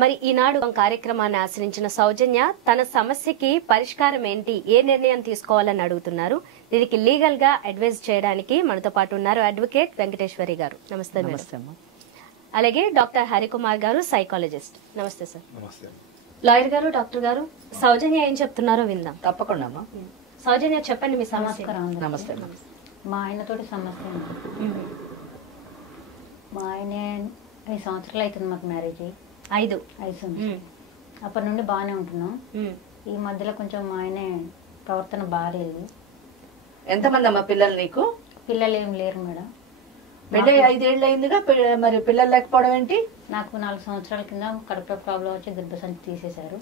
మరి ఈనాడు కార్యక్రమాన్ని ఆశ్రయించిన సౌజన్య తన సమస్యకి పరిష్కారం ఏంటి, ఏ నిర్ణయం తీసుకోవాలని అడుగుతున్నారు. దీనికి లీగల్ గా అడ్వైజ్ చేయడానికి మనతో పాటు ఉన్నారు అడ్వకేట్ వెంకటేశ్వరి గారు. నమస్తే. నమస్తే. అలాగే డాక్టర్ హరికుమార్ గారు, సైకాలజిస్ట్. నమస్తే సార్. లాయర్ గారు, డాక్టర్ గారు, సౌజన్య ఏం చెప్తున్నారో విందాం. తప్పకుండా. సౌజన్య చెప్పండి మీ సమస్య. నమస్తే. మా ఆయనతోటి సమస్య ఉంది. మా ఆయన 5 సంవత్సరాలు అవుతుంది మాకు మ్యారేజ్. 5 అప్పటి నుండి బాగానే ఉంటున్నాం. ఈ మధ్యలో కొంచెం మా ఆయన ప్రవర్తన బాగాలేదు. ఎంతమంది అమ్మా పిల్లలు నీకు? పిల్లలు ఏం లేరు మేడం. బిడ్డ 5 ఏళ్ళు అయిందిగా, మరి పిల్లలు లేకపోవడం ఏంటి? నాకు 4 సంవత్సరాల కింద కడుపులో ప్రాబ్లం వచ్చి గర్భసంచి తీసేశారు.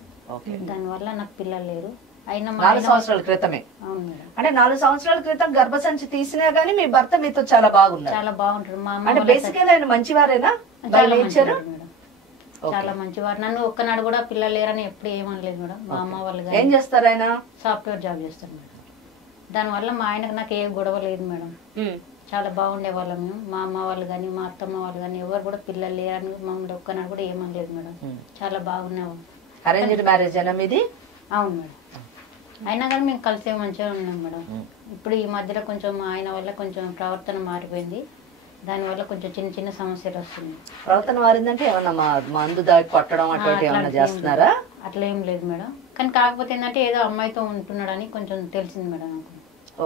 దానివల్ల నాకు పిల్లలు లేరు. అయినా 4 సంవత్సరాల క్రితమే? అవును మేడం. అంటే 4 సంవత్సరాల క్రితం గర్భసంచి తీసినా గానీ మీ భర్త మీతో చాలా బాగున్నారు? చాలా బాగుంటారు. మా అంటే బేసికల్ ఆయన మంచివారేనా? చాలా మంచివారు మేడం, చాలా మంచివారు. నన్ను ఒక్కనాడు కూడా పిల్లలు లేరని ఎప్పుడు ఏమనలేదు మేడం. మా అమ్మ వాళ్ళు ఏం చేస్తారు? ఆయన సాఫ్ట్వేర్ జాబ్ చేస్తారు మేడం. దానివల్ల మా ఆయనకు నాకు ఏ గొడవ లేదు మేడం. చాలా బాగుండే వాళ్ళం మేము. మా అమ్మ వాళ్ళు కానీ మా అత్తమ్మ వాళ్ళు కానీ ఎవరు కూడా పిల్లలు లేరని మమ్మల్ని ఒక్కనాడు కూడా ఏమనలేదు మేడం. చాలా బాగున్నాము. అరేంజ్డ్ మ్యారేజ్ అయినా మీది? అవును మేడం. అయినా కానీ మేము కలిసే మంచిగా ఉన్నాం మేడం. ఇప్పుడు ఈ మధ్యలో కొంచెం ఆయన వల్ల కొంచెం ప్రవర్తన మారిపోయింది. దానివల్ల కొంచెం చిన్న చిన్న సమస్యలు వస్తున్నాయి. ప్రవర్తన మారిందంటే ఏమన్నా మందు దాగి కొట్టడం అటువంటి ఏమన్నా చేస్తున్నారా? అట్లా ఏం లేదు మేడం. కానీ కాకపోతే ఏంటంటే ఏదో అమ్మాయితో ఉంటున్నాడని కొంచెం తెలిసింది మేడం నాకు.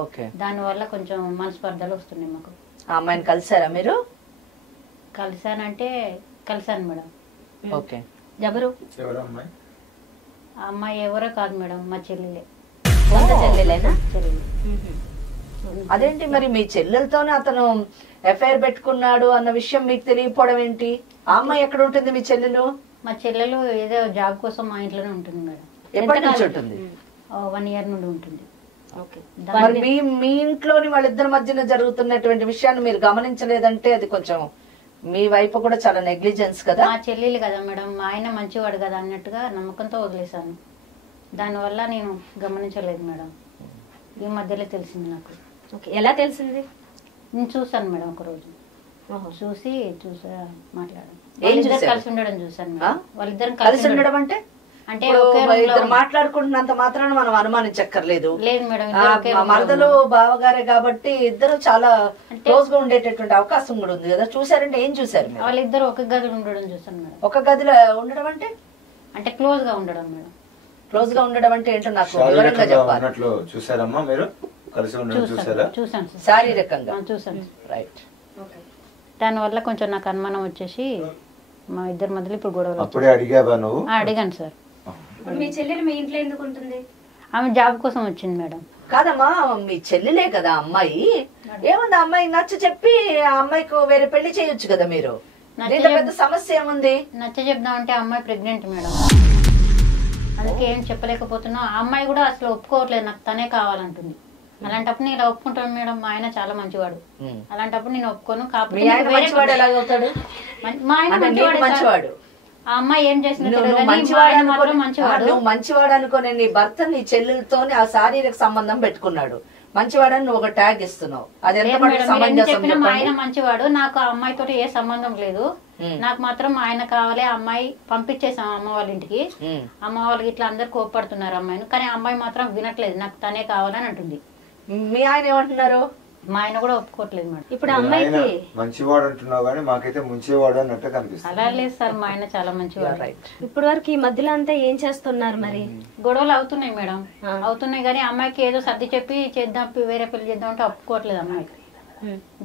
ఓకే. దానివల్ల కొంచెం మనస్పర్ధలు వస్తున్నాయి మాకు. ఆ అమ్మాయిని కలిసారా మీరు? కలిసానంటే కలిసాను మేడం. ఓకే. ఎవరు అమ్మాయి? ఆ అమ్మాయి ఎవరో కాదు మేడం, మా చెల్లెలే. చెల్లెలేనా? చెల్లెలు. అదేంటి మరి మీ చెల్లెలతోనే అతను ఎఫ్ఐఆర్ పెట్టుకున్నాడు అన్న విషయం మీకు తెలియకపోవడం ఏంటి? ఆ అమ్మాయి ఎక్కడ ఉంటుంది మీ చెల్లెలు? మా చెల్లెలు ఏదో జాబ్ కోసం మా ఇంట్లోనే ఉంటుంది మేడం. ఎప్పటి నుంచి ఉంటుంది? 1 ఇయర్ నుండి ఉంటుంది. మరి మీ ఇంట్లోని వాళ్ళిద్దరి మధ్యన జరుగుతున్నటువంటి విషయాన్ని మీరు గమనించలేదంటే అది కొంచెం మీ వైపు కూడా చాలా నెగ్లిజెన్స్ కదా. మా చెల్లెలు కదా మేడం, మా ఆయన మంచివాడు కదా అన్నట్టుగా నమ్మకంతో వదిలేశాను. దానివల్ల నేను గమనించలేదు మేడం. ఈ మధ్యలో తెలిసింది నాకు. ఎలా తెలిసింది? నేను చూసాను మేడం, ఒక రోజు చూసి మాట్లాడాను. కలిసి ఉండడం చూసాను మేడం. వాళ్ళిద్దరు కలిసి ఉండడం అంటే అంటే మాట్లాడుకుంటున్నంత మాత్రాన మనం అనుమానించక్కర్లేదు. లేదు మేడం, మరదలు బావగారే కాబట్టి ఇద్దరు చాలా క్లోజ్ గా ఉండేటటువంటి అవకాశం కూడా ఉంది కదా. చూసారంటే ఏం చూసారు? వాళ్ళిద్దరు ఒక గదిలో ఉండడం చూసాను మేడం. ఒక గదిలో ఉండడం అంటే? అంటే క్లోజ్ గా ఉండడం మేడం. క్లోజ్ గా ఉండడం అంటే ఏంటో నాకు వివరంగా చెప్పాలి. చూసారమ్మా మీరు? కలిసి ఉండడం చూసారా? చూసాను, శారీరకంగా చూసాను. రైట్. దానివల్ల కొంచెం నాకు అనుమానం వచ్చేసి మా ఇద్దరి మధ్యలో ఇప్పుడు గొడవలు. అప్పుడే అడిగావా నువ్వు? అడిగాను సార్. మీ చెల్లెలు మీ ఇంట్లో ఎందుకు ఉంటుంది? ఆమె జాబ్ కోసం వచ్చింది మేడం. కాదమ్మా, మీ చెల్లెలే కదా అమ్మాయి. ఏముంది అమ్మాయి నచ్చ చెప్పి ఆ అమ్మాయికి వేరే పెళ్లి చేయొచ్చు కదా మీరు. పెద్ద సమస్య ఏముంది? నచ్చ చెప్దామంటే అమ్మాయి ప్రెగ్నెంట్ మేడం. అందుకే ఏం చెప్పలేకపోతున్నా. ఆ అమ్మాయి కూడా అసలు ఒప్పుకోవట్లేదు, నాకు తనే కావాలంటుంది. అలాంటప్పుడు నేను ఇలా ఒప్పుకుంటాను మేడం. మా ఆయన చాలా మంచివాడు. అలాంటప్పుడు నేను ఒప్పుకోను. కాకపోతే మా ఆయన మంచివాడు. ఆ అమ్మాయి ఏం చేసినట్టు మంచివాడు అనుకునే నీ భర్త నీ చెల్లెలతో ఆ శారీరక సంబంధం పెట్టుకున్నాడు. మంచివాడని నువ్వు ఒక ట్యాగ్ ఇస్తున్నావు. అది చెప్పిన మా ఆయన మంచివాడు. నాకు ఆ అమ్మాయితో ఏ సంబంధం లేదు. నాకు మాత్రం మా ఆయన కావాలి. అమ్మాయి పంపించేసాం అమ్మ వాళ్ళ ఇంటికి. అమ్మ వాళ్ళకి ఇట్లా అందరు కోప్పడుతున్నారు అమ్మాయిని. కానీ అమ్మాయి మాత్రం వినట్లేదు, నాకు తనే కావాలని అంటుంది. మీ ఆయన ఏమంటున్నారు? మా ఆయన కూడా ఒప్పుకోవట్లేదు మేడం. ఇప్పుడు అమ్మాయికి మంచివాడు అంటున్నావు కానీ మాకైతే ముంచేవాడు అన్నట్టు కనిపిస్తుంది. అలా లేదు సార్, మా ఆయన చాలా మంచివాడు. ఇప్పుడు వరకు ఈ మధ్యలో అంతా ఏం చేస్తున్నారు మరి? గొడవలు అవుతున్నాయి మేడం, అవుతున్నాయి. కానీ అమ్మాయికి ఏదో సర్ది చెప్పి చేద్దాం, వేరే పెళ్లి చేద్దాం అంటే ఒప్పుకోవట్లేదు అమ్మాయికి.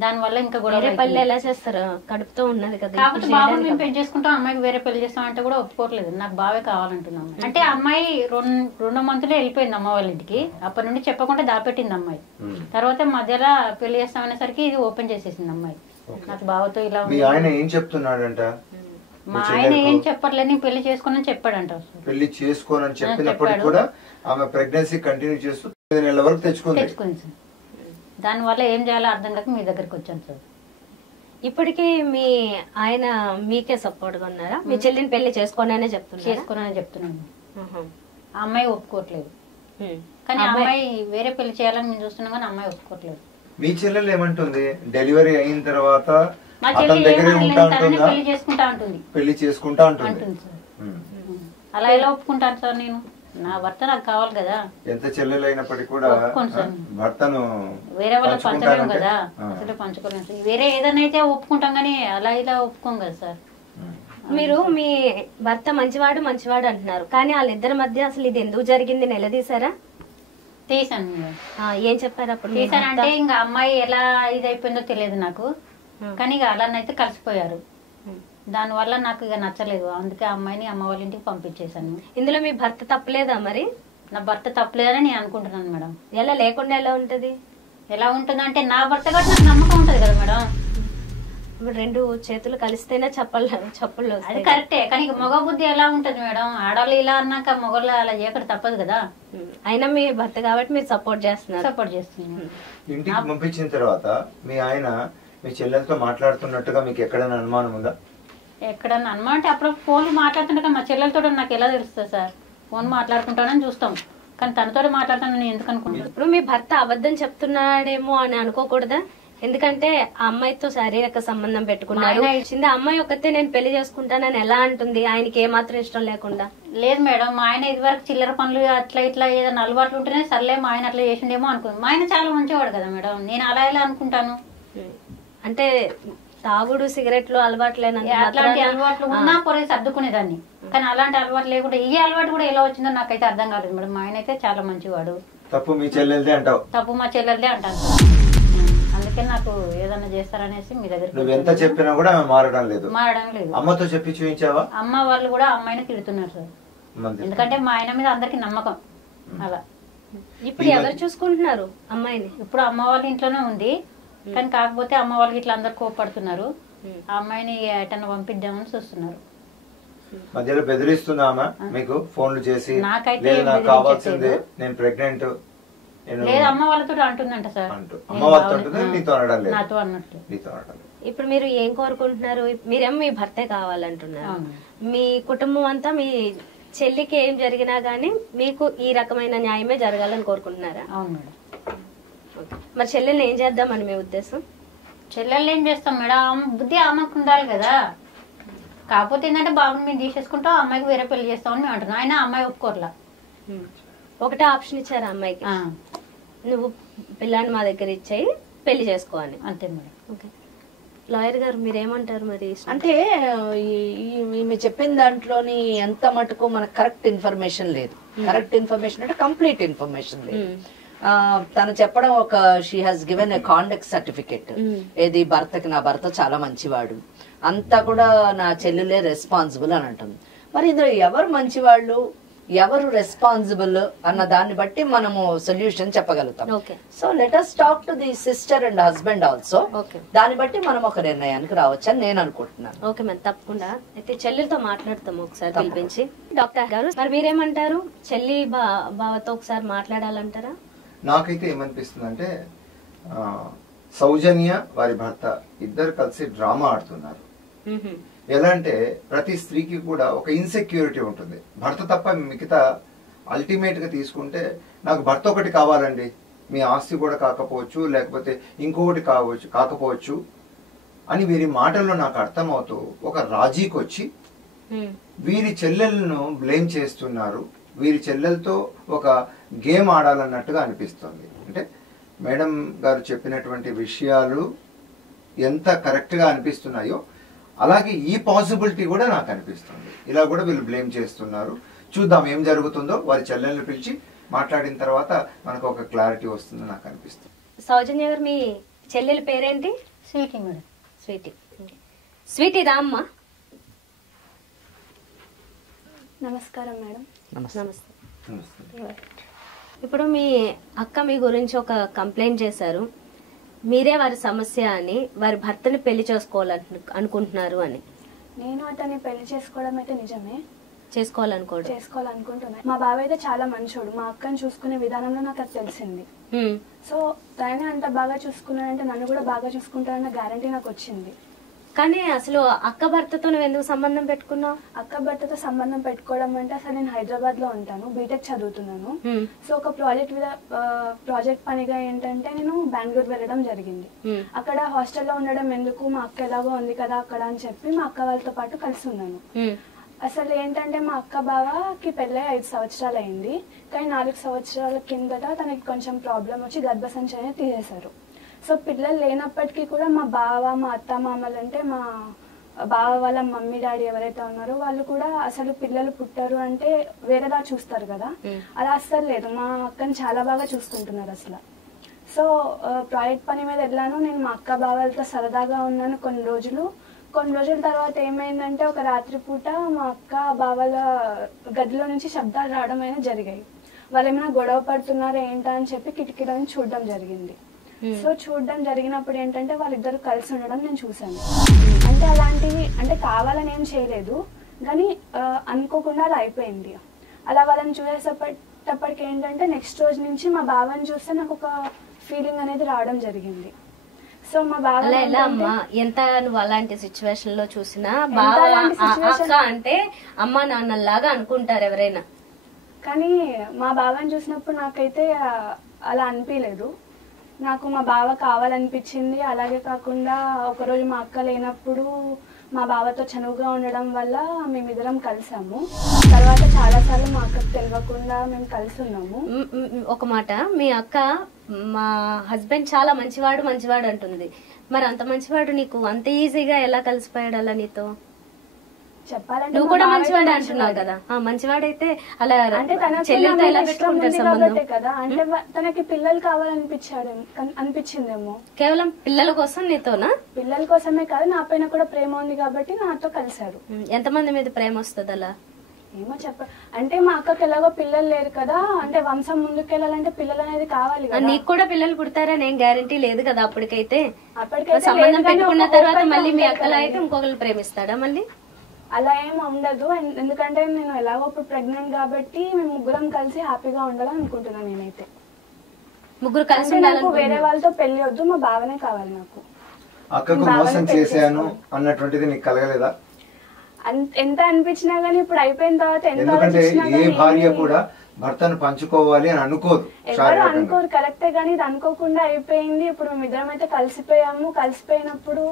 దాని వల్ల ఇంకా గొడవ. పెళ్లి ఎలా చేస్తారు? కడుపుతో ఉన్నది కదా. కాకపోతే బాబు మేము పెళ్లి చేసుకుంటాం, అమ్మాయికి వేరే పెళ్లి చేస్తాం అంటే కూడా ఒప్పుకోవట్లేదు. నాకు బావే కావాలంటున్నాం. అంటే అమ్మాయి 2 మంత్లో వెళ్ళిపోయింది అమ్మ వాళ్ళ ఇంటికి. అప్పటి నుండి చెప్పకుండా దాపెట్టింది అమ్మాయి. తర్వాత మధ్యలో పెళ్లి చేస్తామనేసరికి ఇది ఓపెన్ చేసేసింది అమ్మాయి. నాకు బావతో ఇలా. ఆయన ఏం చెప్తున్నాడంట? మా ఆయన ఏం చెప్పట్లేదు, నేను పెళ్లి చేసుకోనని చెప్పాడంట. పెళ్లి చేసుకోనని చెప్పినప్పుడు కూడా ఆమె ప్రెగ్నెన్సీ కంటిన్యూ చేస్తూ 9 నెలల వరకు తెచ్చుకుంది. దానివల్ల ఏం చేయాలో అర్థం కాక మీ దగ్గరికి వచ్చాను సార్. ఇప్పటికీ మీ ఆయన మీకే సపోర్ట్ గా ఉన్నారా? మీ చెల్లిని పెళ్లి చేసుకోననే చెప్తున్నాను. ఆ అమ్మాయి ఒప్పుకోవట్లేదు. కానీ అమ్మాయి వేరే పెళ్లి చేయాలని మేము చూస్తున్నాం కానీ అమ్మాయి ఒప్పుకోవట్లేదు. మీ చెల్లెలు ఏమంటుంది? డెలివరీ అయిన తర్వాత మా చెల్లి పెళ్లి చేసుకుంటా ఉంటుంది. పెళ్లి చేసుకుంటా ఉంటుంది. అలా ఎలా ఒప్పుకుంటాను సార్ నేను? నా భర్త నాకు కావాలి కదా. ఎంత చెల్లెలైనప్పటికీ కూడా భర్తను వేరే వాళ్ళకి పంచలేము కదా, అసలు పంచుకోలేము. వేరే ఏదైనా అయితే ఒప్పుకుంటాం కానీ అలా ఇలా ఒప్పుకోం కదా సార్. మీరు మీ భర్త మంచివాడు మంచివాడు అంటున్నారు, కానీ వాళ్ళిద్దరి మధ్య అసలు ఇది ఎందుకు జరిగింది నిలదీశారా? తీసాను. ఏం చెప్పారు అప్పుడు? తీసానంటే ఇంకా అమ్మాయి ఎలా ఇది అయిపోయిందో తెలియదు నాకు, కానీ ఇక అలానైతే కలిసిపోయారు. దానివల్ల నాకు ఇక నచ్చలేదు, అందుకే అమ్మాయిని అమ్మ వాళ్ళ ఇంటికి పంపించేశాను. ఇందులో మీ భర్త తప్పలేదా మరి? నా భర్త తప్పలేదని నేను అనుకుంటున్నాను మేడం. ఎలా లేకుండా ఎలా ఉంటది? ఎలా ఉంటుందంటే నా భర్త కూడా నాకు నమ్మకం ఉంటది కదా మేడం. రెండు చేతులు కలిస్తేనే చప్పుళ్ళు అది కరెక్టే, కానీ మగ బుద్ధి ఎలా ఉంటది మేడం? ఆడవాళ్ళు ఇలా అన్నాక మగవాళ్ళు అలా చేయక తప్పదు కదా. అయినా మీ భర్త కాబట్టి మీరు సపోర్ట్ చేస్తున్నారు. సపోర్ట్ చేస్తున్నాను. ఇంటికి పంపించిన తర్వాత మీ ఆయన మీ చెల్లెలతో మాట్లాడుతున్నట్టుగా మీకు ఎక్కడైనా అనుమానం ఉందా? ఎక్కడన్నా అనుమానం అంటే అప్పుడు ఫోన్లు మాట్లాడుతుంటే మా చెల్లెలతో నాకు ఎలా తెలుస్తుంది సార్? ఫోన్ మాట్లాడుకుంటానని చూస్తాం, కానీ తనతో మాట్లాడతాను నేను ఎందుకు అనుకుంటాను. ఇప్పుడు మీ భర్త అబద్ధం చెప్తున్నాడేమో అని అనుకోకూడదా? ఎందుకంటే ఆ అమ్మాయితో శారీరక సంబంధం పెట్టుకున్నాడు, ఇచ్చింది అమ్మాయి ఒక్కతే నేను పెళ్లి చేసుకుంటానని ఎలా అంటుంది, ఆయనకి ఏమాత్రం ఇష్టం లేకుండా? లేదు మేడం, మా ఆయన ఇదివరకు చిల్లర పనులు అట్లా ఇట్లా ఏదైనా అలవాట్లు ఉంటేనే సర్లే మా ఆయన అట్లా చేసిండేమో అనుకుంది. మా ఆయన చాలా మంచివాడు కదా మేడం, నేను అలా ఎలా అనుకుంటాను? అంటే తాగుడు సిగరెట్లు అలవాట్లేనంత అట్లాంటి అలవాట్లు ఉన్నా పొరగి సర్దుకునేదాన్ని, కానీ అలాంటి అలవాటు లేకుండా ఈ అలవాటు కూడా ఎలా వచ్చిందో నాకైతే అర్థం కాలేదు మేడం. మా ఆయన అయితే చాలా మంచివాడు. తప్పు మీ చెల్లెలదే అంటావు? తప్పు మా చెల్లెలదే అంటాను. అందుకే నాకు ఏదన్నా చేస్తారనేసి మీ దగ్గర. నువ్వు ఎంత చెప్పినా కూడా మారడం లేదు. మారడం లేదు. అమ్మతో చెప్పి చూపించావా? అమ్మ వాళ్ళు కూడా అమ్మాయిని తిడుతున్నారు సార్, ఎందుకంటే మా ఆయన మీద అందరికి నమ్మకం. అలా ఇప్పుడు ఎవరు చూసుకుంటున్నారు అమ్మాయిని? ఇప్పుడు అమ్మ వాళ్ళ ఇంట్లోనే ఉంది, కానీ కాకపోతే అమ్మ వాళ్ళకి ఇట్లా అందరు కోపడుతున్నారు. ఆ అమ్మాయిని ఎటన్నా పంపిద్దామని చూస్తున్నారు. మధ్యలో బెదిరిస్తుందా అమ్మ మీకు ఫోన్లు చేసి? నాకైతే నాకు కావాల్సిందే, నేను ప్రెగ్నెంట్? లేదు, అమ్మ వాళ్ళతో అంటుందంట సార్. అమ్మ వాళ్ళతో నీతో అనడం లేదు? నాతో అన్నట్టు. నీతో అనడం. ఇప్పుడు మీరు ఏం కోరుకుంటున్నారు? మీరేమో మీ భర్తే కావాలంటున్నారు, మీ కుటుంబం అంతా మీ చెల్లికి ఏం జరిగినా గానీ మీకు ఈ రకమైన న్యాయమే జరగాలని కోరుకుంటున్నారా? అవును మేడం. మరి చెల్లెల్ని ఏం చేద్దామని మీ ఉద్దేశం? చెల్లెళ్ళు ఏం చేస్తాం మేడం, బుద్ధి ఆమెకు ఉండాలి కదా. కాకపోతే ఏంటంటే బాబుని మేము తీసేసుకుంటాం, అమ్మాయికి వేరే పెళ్లి చేస్తామని మేము అంటున్నాం. ఆయన అమ్మాయి ఒప్పుకోర్లా. ఒకటే ఆప్షన్ ఇచ్చారు అమ్మాయికి, నువ్వు పిల్లాన్ని మా దగ్గర ఇచ్చేయి పెళ్లి చేసుకోవాలి, అంతే మేడం. ఓకే. లాయర్ గారు మీరేమంటారు మరి? అంటే ఈమె చెప్పిన దాంట్లోని ఎంత మటుకు మనకు కరెక్ట్ ఇన్ఫర్మేషన్ లేదు. కరెక్ట్ ఇన్ఫర్మేషన్ అంటే కంప్లీట్ ఇన్ఫర్మేషన్ లేదు. తను చెప్పడం ఒక she has given a conduct certificate. ఏది భర్తకి నా భర్త చాలా మంచివాడు, అంతా కూడా నా చెల్లెలే రెస్పాన్సిబుల్ అని అంటుంది. మరి ఇందులో ఎవరు మంచివాళ్ళు ఎవరు రెస్పాన్సిబుల్ అన్న దాన్ని బట్టి మనము సొల్యూషన్ చెప్పగలుగుతాం. So let us talk to the sister and husband also. దాన్ని బట్టి మనం ఒక నిర్ణయానికి రావచ్చు అని నేను అనుకుంటున్నాను. ఓకే మరి తప్పకుండా అయితే చెల్లెలతో మాట్లాడతాము ఒకసారి పిలిపించి. డాక్టర్ గారు మరి మీరేమంటారు? చెల్లి బావతో ఒకసారి మాట్లాడాలంటారా? నాకైతే ఏమనిపిస్తుంది అంటే సౌజన్య వారి భర్త ఇద్దరు కలిసి డ్రామా ఆడుతున్నారు. ఎలా అంటే ప్రతి స్త్రీకి కూడా ఒక ఇన్సెక్యూరిటీ ఉంటుంది. భర్త తప్ప మిగతా అల్టిమేట్ గా తీసుకుంటే నాకు భర్త ఒకటి కావాలండి, మీ ఆస్తి కూడా కాకపోవచ్చు, లేకపోతే ఇంకొకటి కాకపోవచ్చు అని వీరి మాటల్లో నాకు అర్థమవుతూ ఒక రాజీకి వచ్చి వీరి చెల్లెలను బ్లేమ్ చేస్తున్నారు. వీరి చెల్లెలతో ఒక గేమ్ ఆడాలన్నట్టుగా అనిపిస్తుంది. అంటే మేడం గారు చెప్పినటువంటి విషయాలు ఎంత కరెక్ట్ గా అనిపిస్తున్నాయో అలాగే ఈ పాసిబిలిటీ కూడా నాకు అనిపిస్తుంది. ఇలా కూడా వీళ్ళు బ్లేమ్ చేస్తున్నారు. చూద్దాం ఏం జరుగుతుందో. వారి చెల్లెల్ని పిలిచి మాట్లాడిన తర్వాత మనకు ఒక క్లారిటీ వస్తుంది నాకు అనిపిస్తుంది. సౌజన్య గారు మీ చెల్లెల పేరేంటి? Sweety madam. స్వీటీ. స్వీటీ రామ్మ. నమస్కారం మేడం. నమస్తే. ఇప్పుడు మీ అక్క మీ గురించి ఒక కంప్లైంట్ చేశారు, మీరే వారి సమస్య అని, వారి భర్తని పెళ్లి చేసుకోవాలనుకుంటున్నారు అని. నేను అతన్ని పెళ్లి చేసుకోవడం అయితే నిజమే, చేసుకోవాలనుకుంటున్నాను. మా బాబాయ్ అయితే చాలా మంచోడు. మా అక్కని చూసుకునే విధానంలో నాకు అది తెలిసింది. సో తననే అంత బాగా చూసుకున్నానంటే నన్ను కూడా బాగా చూసుకుంటానన్న గ్యారంటీ నాకు వచ్చింది. కానీ అసలు అక్క భర్తతో నువ్వు ఎందుకు సంబంధం పెట్టుకున్నావు? అక్క భర్తతో సంబంధం పెట్టుకోవడం అంటే అసలు నేను హైదరాబాద్ లో ఉంటాను, బీటెక్ చదువుతున్నాను. సో ఒక ప్రాజెక్ట్ పనిగా ఏంటంటే నేను బెంగళూరు వెళ్ళడం జరిగింది. అక్కడ హాస్టల్లో ఉండడం ఎందుకు, మా అక్క ఎలాగో ఉంది కదా అక్కడ అని చెప్పి మా అక్క వాళ్ళతో పాటు కలిసి ఉన్నాను. అసలు ఏంటంటే మా అక్క బావకి పెళ్ళై 5 సంవత్సరాలు అయింది, కానీ 4 సంవత్సరాల కిందట తనకి కొంచెం ప్రాబ్లం వచ్చి గర్భసంచి అనేది తీసేశారు. సో పిల్లలు లేనప్పటికీ కూడా మా బావ, మా అత్త మామలు అంటే మా బావ వాళ్ళ మమ్మీ డాడీ ఎవరైతే ఉన్నారో వాళ్ళు కూడా అసలు పిల్లలు పుట్టారు అంటే వేరేలా చూస్తారు కదా, అలా అస్సలు లేదు. మా అక్కని చాలా బాగా చూసుకుంటున్నారు అసలు. సో ప్రాజెక్ట్ పని మీద వెళ్ళాను నేను, మా అక్క బావలతో సరదాగా ఉన్నాను కొన్ని రోజుల తర్వాత ఏమైందంటే ఒక రాత్రి పూట మా అక్క బావల గదిలో నుంచి శబ్దాలు రావడం అయినా జరిగాయి. వాళ్ళు ఏమైనా గొడవ పడుతున్నారా ఏంటా అని చెప్పి కిటికీలో నుంచి చూడడం జరిగింది. సో చూడడం జరిగినప్పుడు ఏంటంటే వాళ్ళిద్దరు కలిసి ఉండడం నేను చూసాను. అంటే అలాంటివి అంటే కావాలని ఏం చేయలేదు, కానీ అనుకోకుండా అలా అయిపోయింది. అలా వాళ్ళని చూసేటప్పటికి ఏంటంటే నెక్స్ట్ రోజు నుంచి మా బావని చూస్తే నాకు ఒక ఫీలింగ్ అనేది రావడం జరిగింది. సో మా బావ ఎలా అమ్మా, ఎంత నువ్వు అలాంటి సిచ్యువేషన్ లో చూసినా బావ అక్క అంటే అమ్మా నాన్నలాగా అనుకుంటారు ఎవరైనా, కానీ మా బావని చూసినప్పుడు నాకైతే అలా అనిపించలేదు. నాకు మా బావ కావాలనిపించింది. అలాగే కాకుండా ఒకరోజు మా అక్క లేనప్పుడు మా బావతో చనువుగా ఉండడం వల్ల మేమిద్దరం కలిసాము. తర్వాత చాలాసార్లు మా అక్కకు తెలియకుండా మేము కలిసి ఉన్నాము. ఒక మాట, మీ అక్క మా హస్బెండ్ చాలా మంచివాడు అంటుంది. మరి అంత మంచివాడు నీకు అంత ఈజీగా ఎలా కలిసిపోయాడు అలా నీతో? చెప్పాలంటే నువ్వు కూడా మంచివాడు అంటున్నావు కదా, మంచివాడైతే అలా అంటే తన చెల్లెలతో ఎలా పెట్టుకుంటాడు సంబంధం కదా, అంటే తనకి పిల్లలు అనిపించిందేమో. కేవలం పిల్లల కోసం నీతోనా? పిల్లల కోసమే కాదు, నా పైన కూడా ప్రేమ ఉంది కాబట్టి నాతో కలిశాడు. ఎంతమంది మీద ప్రేమ వస్తుంది అలా? ఏమో అంటే మా అక్కకి ఎలాగో పిల్లలు లేరు కదా, అంటే వంశం ముందుకెళ్ళాలంటే పిల్లలు అనేది కావాలి కదా. నీకు కూడా పిల్లలు పుడతారని ఏం గ్యారంటీ లేదు కదా అప్పటికైతే. అప్పటికైతే సంబంధం పెట్టుకున్న తర్వాత మళ్ళీ మీ అక్కలా అయితే ఇంకొకరు ప్రేమిస్తాడా మళ్ళీ? అలా ఏం ఉండదు. ఎందుకంటే నేను ఎలాగో ఇప్పుడు ప్రెగ్నెంట్ కాబట్టి మేము ముగ్గురం కలిసి హ్యాపీగా ఉండాలని అనుకుంటున్నాను. నేనైతే ముగ్గురు కలిసి నాకు వేరే వాళ్ళతో పెళ్లి వద్దు, మా బావనే కావాలి నాకు. అక్కకు మోసం చేశాను అన్నటువంటిది నీకు కలగలేదా? ఎంత అనిపించినా గానీ ఇప్పుడు అయిపోయిన తర్వాత ఎందుకంటే ఏ భార్య కూడా భర్తను పంచుకోవాలి అని అనుకోదు. ఎవరు అనుకోరు, కరెక్టే, కానీ ఇది అనుకోకుండా అయిపోయింది. ఇప్పుడు మేమిద్దరం అయితే కలిసిపోయినప్పుడు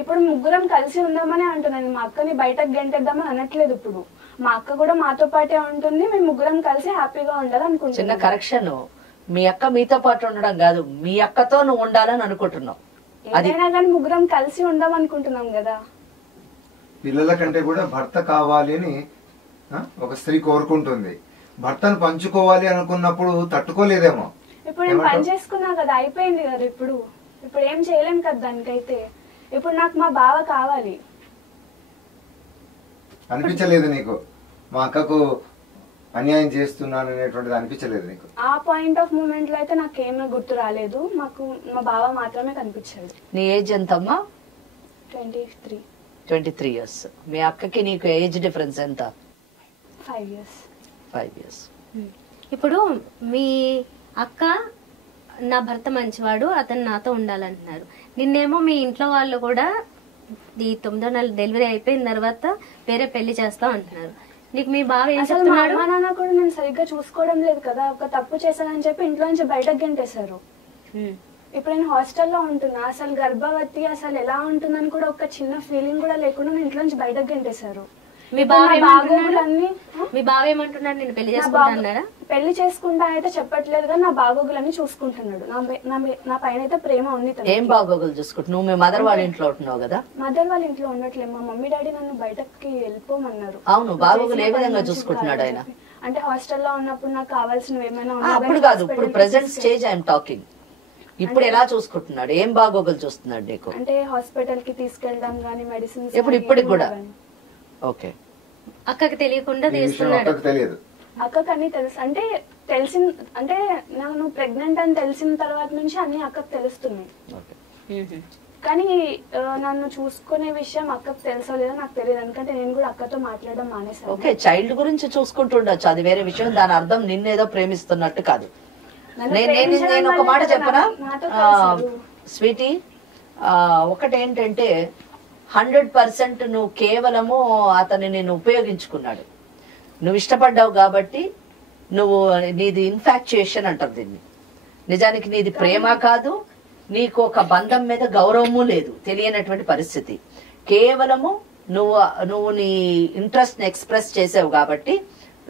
ఇప్పుడు ముగ్గురం కలిసి ఉందామని అంటున్నాను. మా అక్కని బయటకు గెంటేద్దామని అనట్లేదు. ఇప్పుడు మా అక్క కూడా మాతో పాటే ఉంటుంది, మేము ముగ్గురం కలిసి హ్యాపీగా ఉండాలనుకుంటున్నాం. చిన్న కరెక్షన్, మీ అక్క మీతో పాటు ఉండడం కాదు, మీ అక్కతో నువ్వు ఉండాలని అనుకుంటున్నావు. ఏదైనా కానీ ముగ్గురం కలిసి ఉందాం అనుకుంటున్నాం కదా. పిల్లల కంటే కూడా భర్త కావాలి అని ఒక స్త్రీ కోరుకుంటుంది. భర్తను పంచుకోవాలి అనుకున్నప్పుడు తట్టుకోలేదేమో. ఇప్పుడు నేను పని చేసుకున్నా కదా, అయిపోయింది కదా. ఇప్పుడు ఏం చేయలేం కదా దానికైతే. ఇప్పుడు నాకు మా బావ కావాలి. అనిపించలేదు నీకు మా అక్కకు అన్యాయం చేస్తున్నాను అనేటువంటిది అనిపించలేదు నీకు? ఆ పాయింట్ ఆఫ్ మూమెంట్ లో అయితే నాకేమీ గుర్తు రాలేదు. మాకు మా బావ మాత్రమే కనిపించాడు. నీ ఏజ్ ఎంతమ్మా? 23 ఇయర్స్. మీ అక్కకి నీకు ఏజ్ డిఫరెన్స్ ఎంత? 5 years. 5 years. ఇప్పుడు మీ అక్క నా భర్త మంచివాడు, అతను నాతో ఉండాలంటున్నారు. నిన్నేమో మీ ఇంట్లో వాళ్ళు కూడా ఈ 9వ నెల డెలివరీ అయిపోయిన తర్వాత వేరే పెళ్లి చేస్తా అంటున్నారు. నీకు మీ బావ ఏం చెప్తున్నాడు? మా నాన్న కూడా నేను సరిగ్గా చూసుకోవడం లేదు కదా, ఒక తప్పు చేశానని చెప్పి ఇంట్లో నుంచి బయటకు గెంటేశారు. ఇప్పుడు నేను హాస్టల్లో ఉంటున్నా, అసలు గర్భవతి అసలు ఎలా ఉంటుందని కూడా ఒక చిన్న ఫీలింగ్ కూడా లేకుండా నేను ఇంట్లో నుంచి బయటకు గెంటేశారు. మీ బావ ఏమంటున్నాడు? నేను పెళ్లి చేసుకుంటా పెళ్లి చేసుకుంటా అయితే చెప్పట్లేదు కానీ నా బాగోగులన్నీ చూసుకుంటున్నాడు. నా పైన అయితే ప్రేమ ఉంది. ఏం బాగోగులు చూసుకుంటు? నువ్వు మీ మదర్ వాళ్ళ ఇంట్లో ఉంటున్నావు కదా. మదర్ వాళ్ళ ఇంట్లో ఉండట్లేదు, మా మమ్మీ డాడీ నన్ను బయటకి వెళ్ళిపోమన్నారు. అవును, బాగోగులు ఏ విధంగా చూసుకుంటున్నాడు ఆయన? అంటే హాస్టల్లో ఉన్నప్పుడు నాకు కావాల్సినవి ఏమైనా అప్పుడు కాదు, ఇప్పుడు ప్రెసెంట్ స్టేజ్ ఐఎమ్ టాకింగ్. ఇప్పుడు ఎలా చూసుకుంటున్నాడు? ఏం బాగోగులు చూస్తున్నాడు నీకు? అంటే హాస్పిటల్ కి తీసుకెళ్ళడం గానీ, మెడిసిన్స్. ఇప్పటికి కూడా ఓకే. అక్కకి తెలియకుండా తీస్తున్నాడు. అక్కకి అన్ని తెలుసు. అంటే అంటే నేను ప్రెగ్నెంట్ అని తెలిసిన తర్వాత నుంచి అన్ని అక్కకు తెలుస్తున్నాయి. కానీ నన్ను చూసుకునే విషయం అక్కకు తెలుసో లేదో నాకు తెలియదు. ఎందుకంటే నేను కూడా అక్కతో మాట్లాడడం మానేసాను. ఓకే, చైల్డ్ గురించి చూసుకుంటుండొచ్చు, అది వేరే విషయం. దాని అర్థం నిన్నేదో ప్రేమిస్తున్నట్టు కాదు. నేను ఒక మాట చెప్పనా స్వీటీ, ఒకటేంటంటే 100% నువ్వు కేవలము అతన్ని నేను ఉపయోగించుకున్నాడు. నువ్వు ఇష్టపడ్డావు కాబట్టి నువ్వు నీది ఇన్ఫాక్చుయేషన్ అంటారు దీన్ని. నిజానికి నీది ప్రేమ కాదు, నీకు ఒక బంధం మీద గౌరవము లేదు, తెలియనటువంటి పరిస్థితి. కేవలము నువ్వు నీ ఇంట్రెస్ట్ ని ఎక్స్ప్రెస్ చేసావు కాబట్టి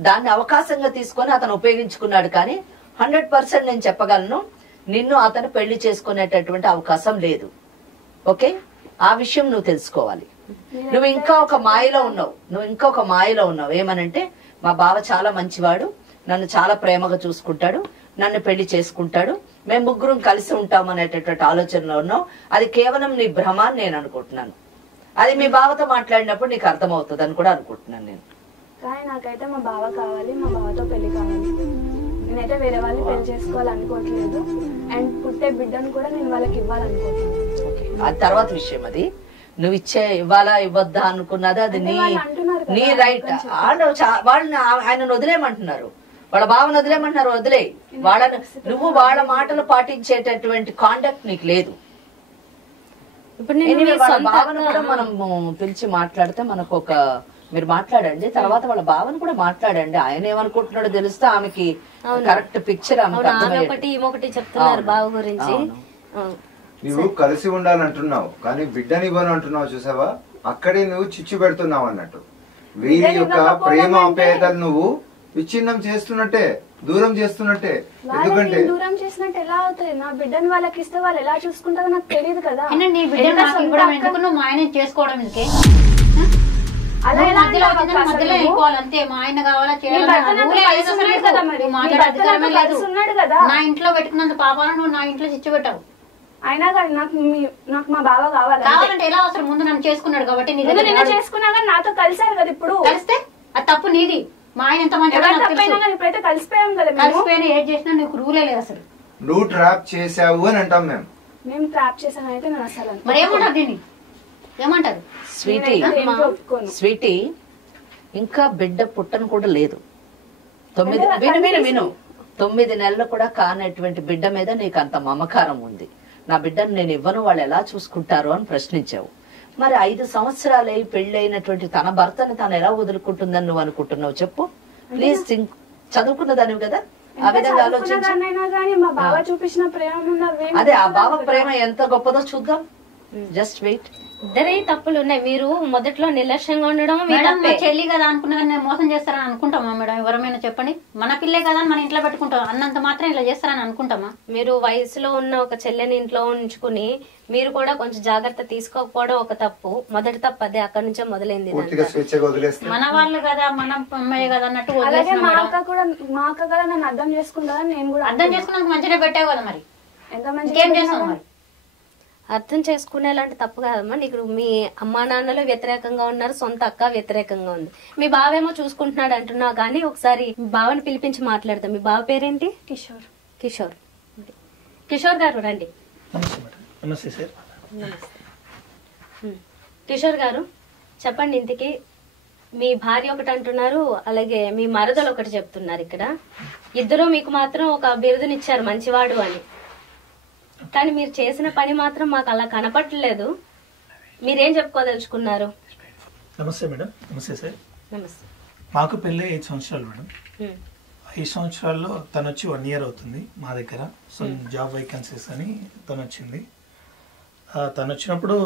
దాన్ని అవకాశంగా తీసుకొని అతను ఉపయోగించుకున్నాడు. కానీ 100% నేను చెప్పగలను, నిన్ను అతను పెళ్లి చేసుకునేటటువంటి అవకాశం లేదు. ఓకే, ఆ విషయం నువ్వు తెలుసుకోవాలి. నువ్వు ఇంకా ఒక మాయలో ఉన్నావు. ఏమనంటే మా బావ చాలా మంచివాడు, నన్ను చాలా ప్రేమగా చూసుకుంటాడు, నన్ను పెళ్లి చేసుకుంటాడు, మేము ముగ్గురం కలిసి ఉంటాం అనేటటువంటి ఆలోచనలో ఉన్నావు. అది కేవలం నీ భ్రమ అని నేను అనుకుంటున్నాను. అది మీ బావతో మాట్లాడినప్పుడు నీకు అర్థమవుతుంది అని కూడా అనుకుంటున్నాను నేను. కానీ నాకైతే మా బావ కావాలి, మా బావతో పెళ్లి కావాలి. నేనైతే వేరే వాళ్ళని పెళ్లి చేసుకోవాలనుకోవట్లేదు. అండ్ పుట్టే బిడ్డను కూడా నేను వాళ్ళకి ఇవ్వాలనుకోవట్లేదు. అది తర్వాత విషయం. అది నువ్వు ఇవ్వాలా ఇవ్వద్దా అనుకున్నది అది నీ రైట్. వాళ్ళని ఆయనను వదిలేయమంటున్నారు, వాళ్ళ బావను వదిలేయమంటున్నారు. వదిలే వాళ్ళని. నువ్వు వాళ్ళ మాటలు పాటించేటటువంటి కాండక్ట్ నీకు లేదు. వాళ్ళ బావను కూడా మనం పిలిచి మాట్లాడితే మనకు మీరు మాట్లాడండి, తర్వాత వాళ్ళ బావను కూడా మాట్లాడండి. ఆయన ఏమనుకుంటున్నాడో తెలిస్తే ఆమెకి కరెక్ట్ పిక్చర్ ఒకటి చెప్తున్నారు బావ గురించి. నువ్వు కలిసి ఉండాలంటున్నావు కానీ బిడ్డని ఇవ్వను అంటున్నావు, చూసావా? అక్కడే నువ్వు చిచ్చు పెడుతున్నావు అన్నట్టు. వీరి యొక్క ప్రేమ ఆప్యాయతలు నువ్వు విచ్ఛిన్నం చేస్తున్నట్టే, దూరం చేస్తున్నట్టే. ఎందుకంటే దూరం చేసినట్టు ఎలా అవుతుంది? నా బిడ్డని వాళ్ళకి ఇస్తే వాళ్ళు ఎలా చూసుకుంటారో నాకు తెలియదు కదా. నీ బిడ్డ నువ్వు ఆయన చేసుకోవడం ఇంకే మధ్యలో వెళ్ళిపోవాలి అంతే. మా ఆయన కావాలా నా ఇంట్లో పెట్టుకున్నంత పాపాలను నువ్వు నా ఇంట్లో చిచ్చు పెట్టావు. అయినా కానీ నాకు మా బావ కావాలంటే ఎలా అవసరం? ముందు నన్ను చేసుకున్నాడు కాబట్టి చేసుకున్నా కానీ నాతో కలిసారు కదా. ఇప్పుడు కలిస్తే అది తప్పు నీది. మా ఆయన ఎంత మంచి ఇప్పుడైతే కలిసిపోయాం కదా. కలిసిపోయినా ఏం చేసినా నీకు రూలే లేదు అసలు. నువ్వు ట్రాప్ చేసావు అని అంటాం మేము ట్రాప్ చేసాను అయితే నేను అసలు. మరి ఏమంటారు దీన్ని? ఏమంటారు? స్వీటీ ఇంకా బిడ్డ పుట్టను కూడా లేదు. 9 నెలలు కూడా కానటువంటి బిడ్డ మీద నీకు అంత మమకారం ఉంది. నా బిడ్డను నేను ఇవ్వను, వాళ్ళు ఎలా చూసుకుంటారు అని ప్రశ్నించావు. మరి 5 సంవత్సరాలై పెళ్లి తన భర్తని తాను ఎలా వదులుకుంటుందని నువ్వు అనుకుంటున్నావు? చెప్పు ప్లీజ్. చదువుకున్న దానివి కదా, ఆ విధంగా ఆలోచించు. అదే ఆ బావ ప్రేమ ఎంత గొప్పదో చూద్దాం. Just wait. ఇద్దరే తప్పులు ఉన్నాయి. మీరు మొదట్లో నిర్లక్ష్యంగా ఉండడం, చెల్లి కదా అనుకున్నా నేను మోసం చేస్తారని అనుకుంటామా మేడం? ఎవరమైనా చెప్పండి. మన పిల్లే కదా మన ఇంట్లో పెట్టుకుంటాం అన్నంత మాత్రం ఇలా చేస్తారని అనుకుంటామా? మీరు వయసులో ఉన్న ఒక చెల్లెని ఇంట్లో ఉంచుకుని మీరు కూడా కొంచెం జాగ్రత్త తీసుకోకపోవడం ఒక తప్పు. మొదటి తప్పు అదే, అక్కడ నుంచే మొదలైంది. మన వాళ్ళు కదా, మన అమ్మాయి కదా అన్నట్టు మా అక్క కూడా నన్ను అర్థం చేసుకుంటా. నేను కూడా అర్థం చేసుకున్నాక మంచిగా పెట్టావు కదా. మరి ఎంత మంచిగా ఏం చేస్తావు? మరి అర్థం చేసుకునేలాంటి తప్పు కాదమ్మా. నీకు మీ అమ్మా నాన్నలు వ్యతిరేకంగా ఉన్నారు, సొంత అక్క వ్యతిరేకంగా ఉంది. మీ బావేమో చూసుకుంటున్నాడు అంటున్నావు. కానీ ఒకసారి మీ బావని పిలిపించి మాట్లాడతాం. మీ బావ పేరేంటి? కిషోర్ గారు రండి. నమస్తే సార్. కిషోర్ గారు చెప్పండి. ఇంటికి మీ భార్య ఒకటి అంటున్నారు, అలాగే మీ మరదలు ఒకటి చెప్తున్నారు. ఇక్కడ ఇద్దరు మీకు మాత్రం ఒక బిరుదునిచ్చారు మంచివాడు అని. కానీ మీరు చేసిన పని మాత్రం మాకు అలా కనపడలేదు. మీరేం చెప్పుకోదలుచుకున్నారు? నమస్తే మేడం. నమస్తే సార్. నమస్తే. మాకు పెళ్ళి 5 సంవత్సరాలు మేడం. 5 సంవత్సరాల్లో తను వచ్చి 1 year అవుతుంది మా దగ్గర. సో జాబ్ వేకెన్సీస్ అని తను వచ్చింది. తను వచ్చినప్పుడు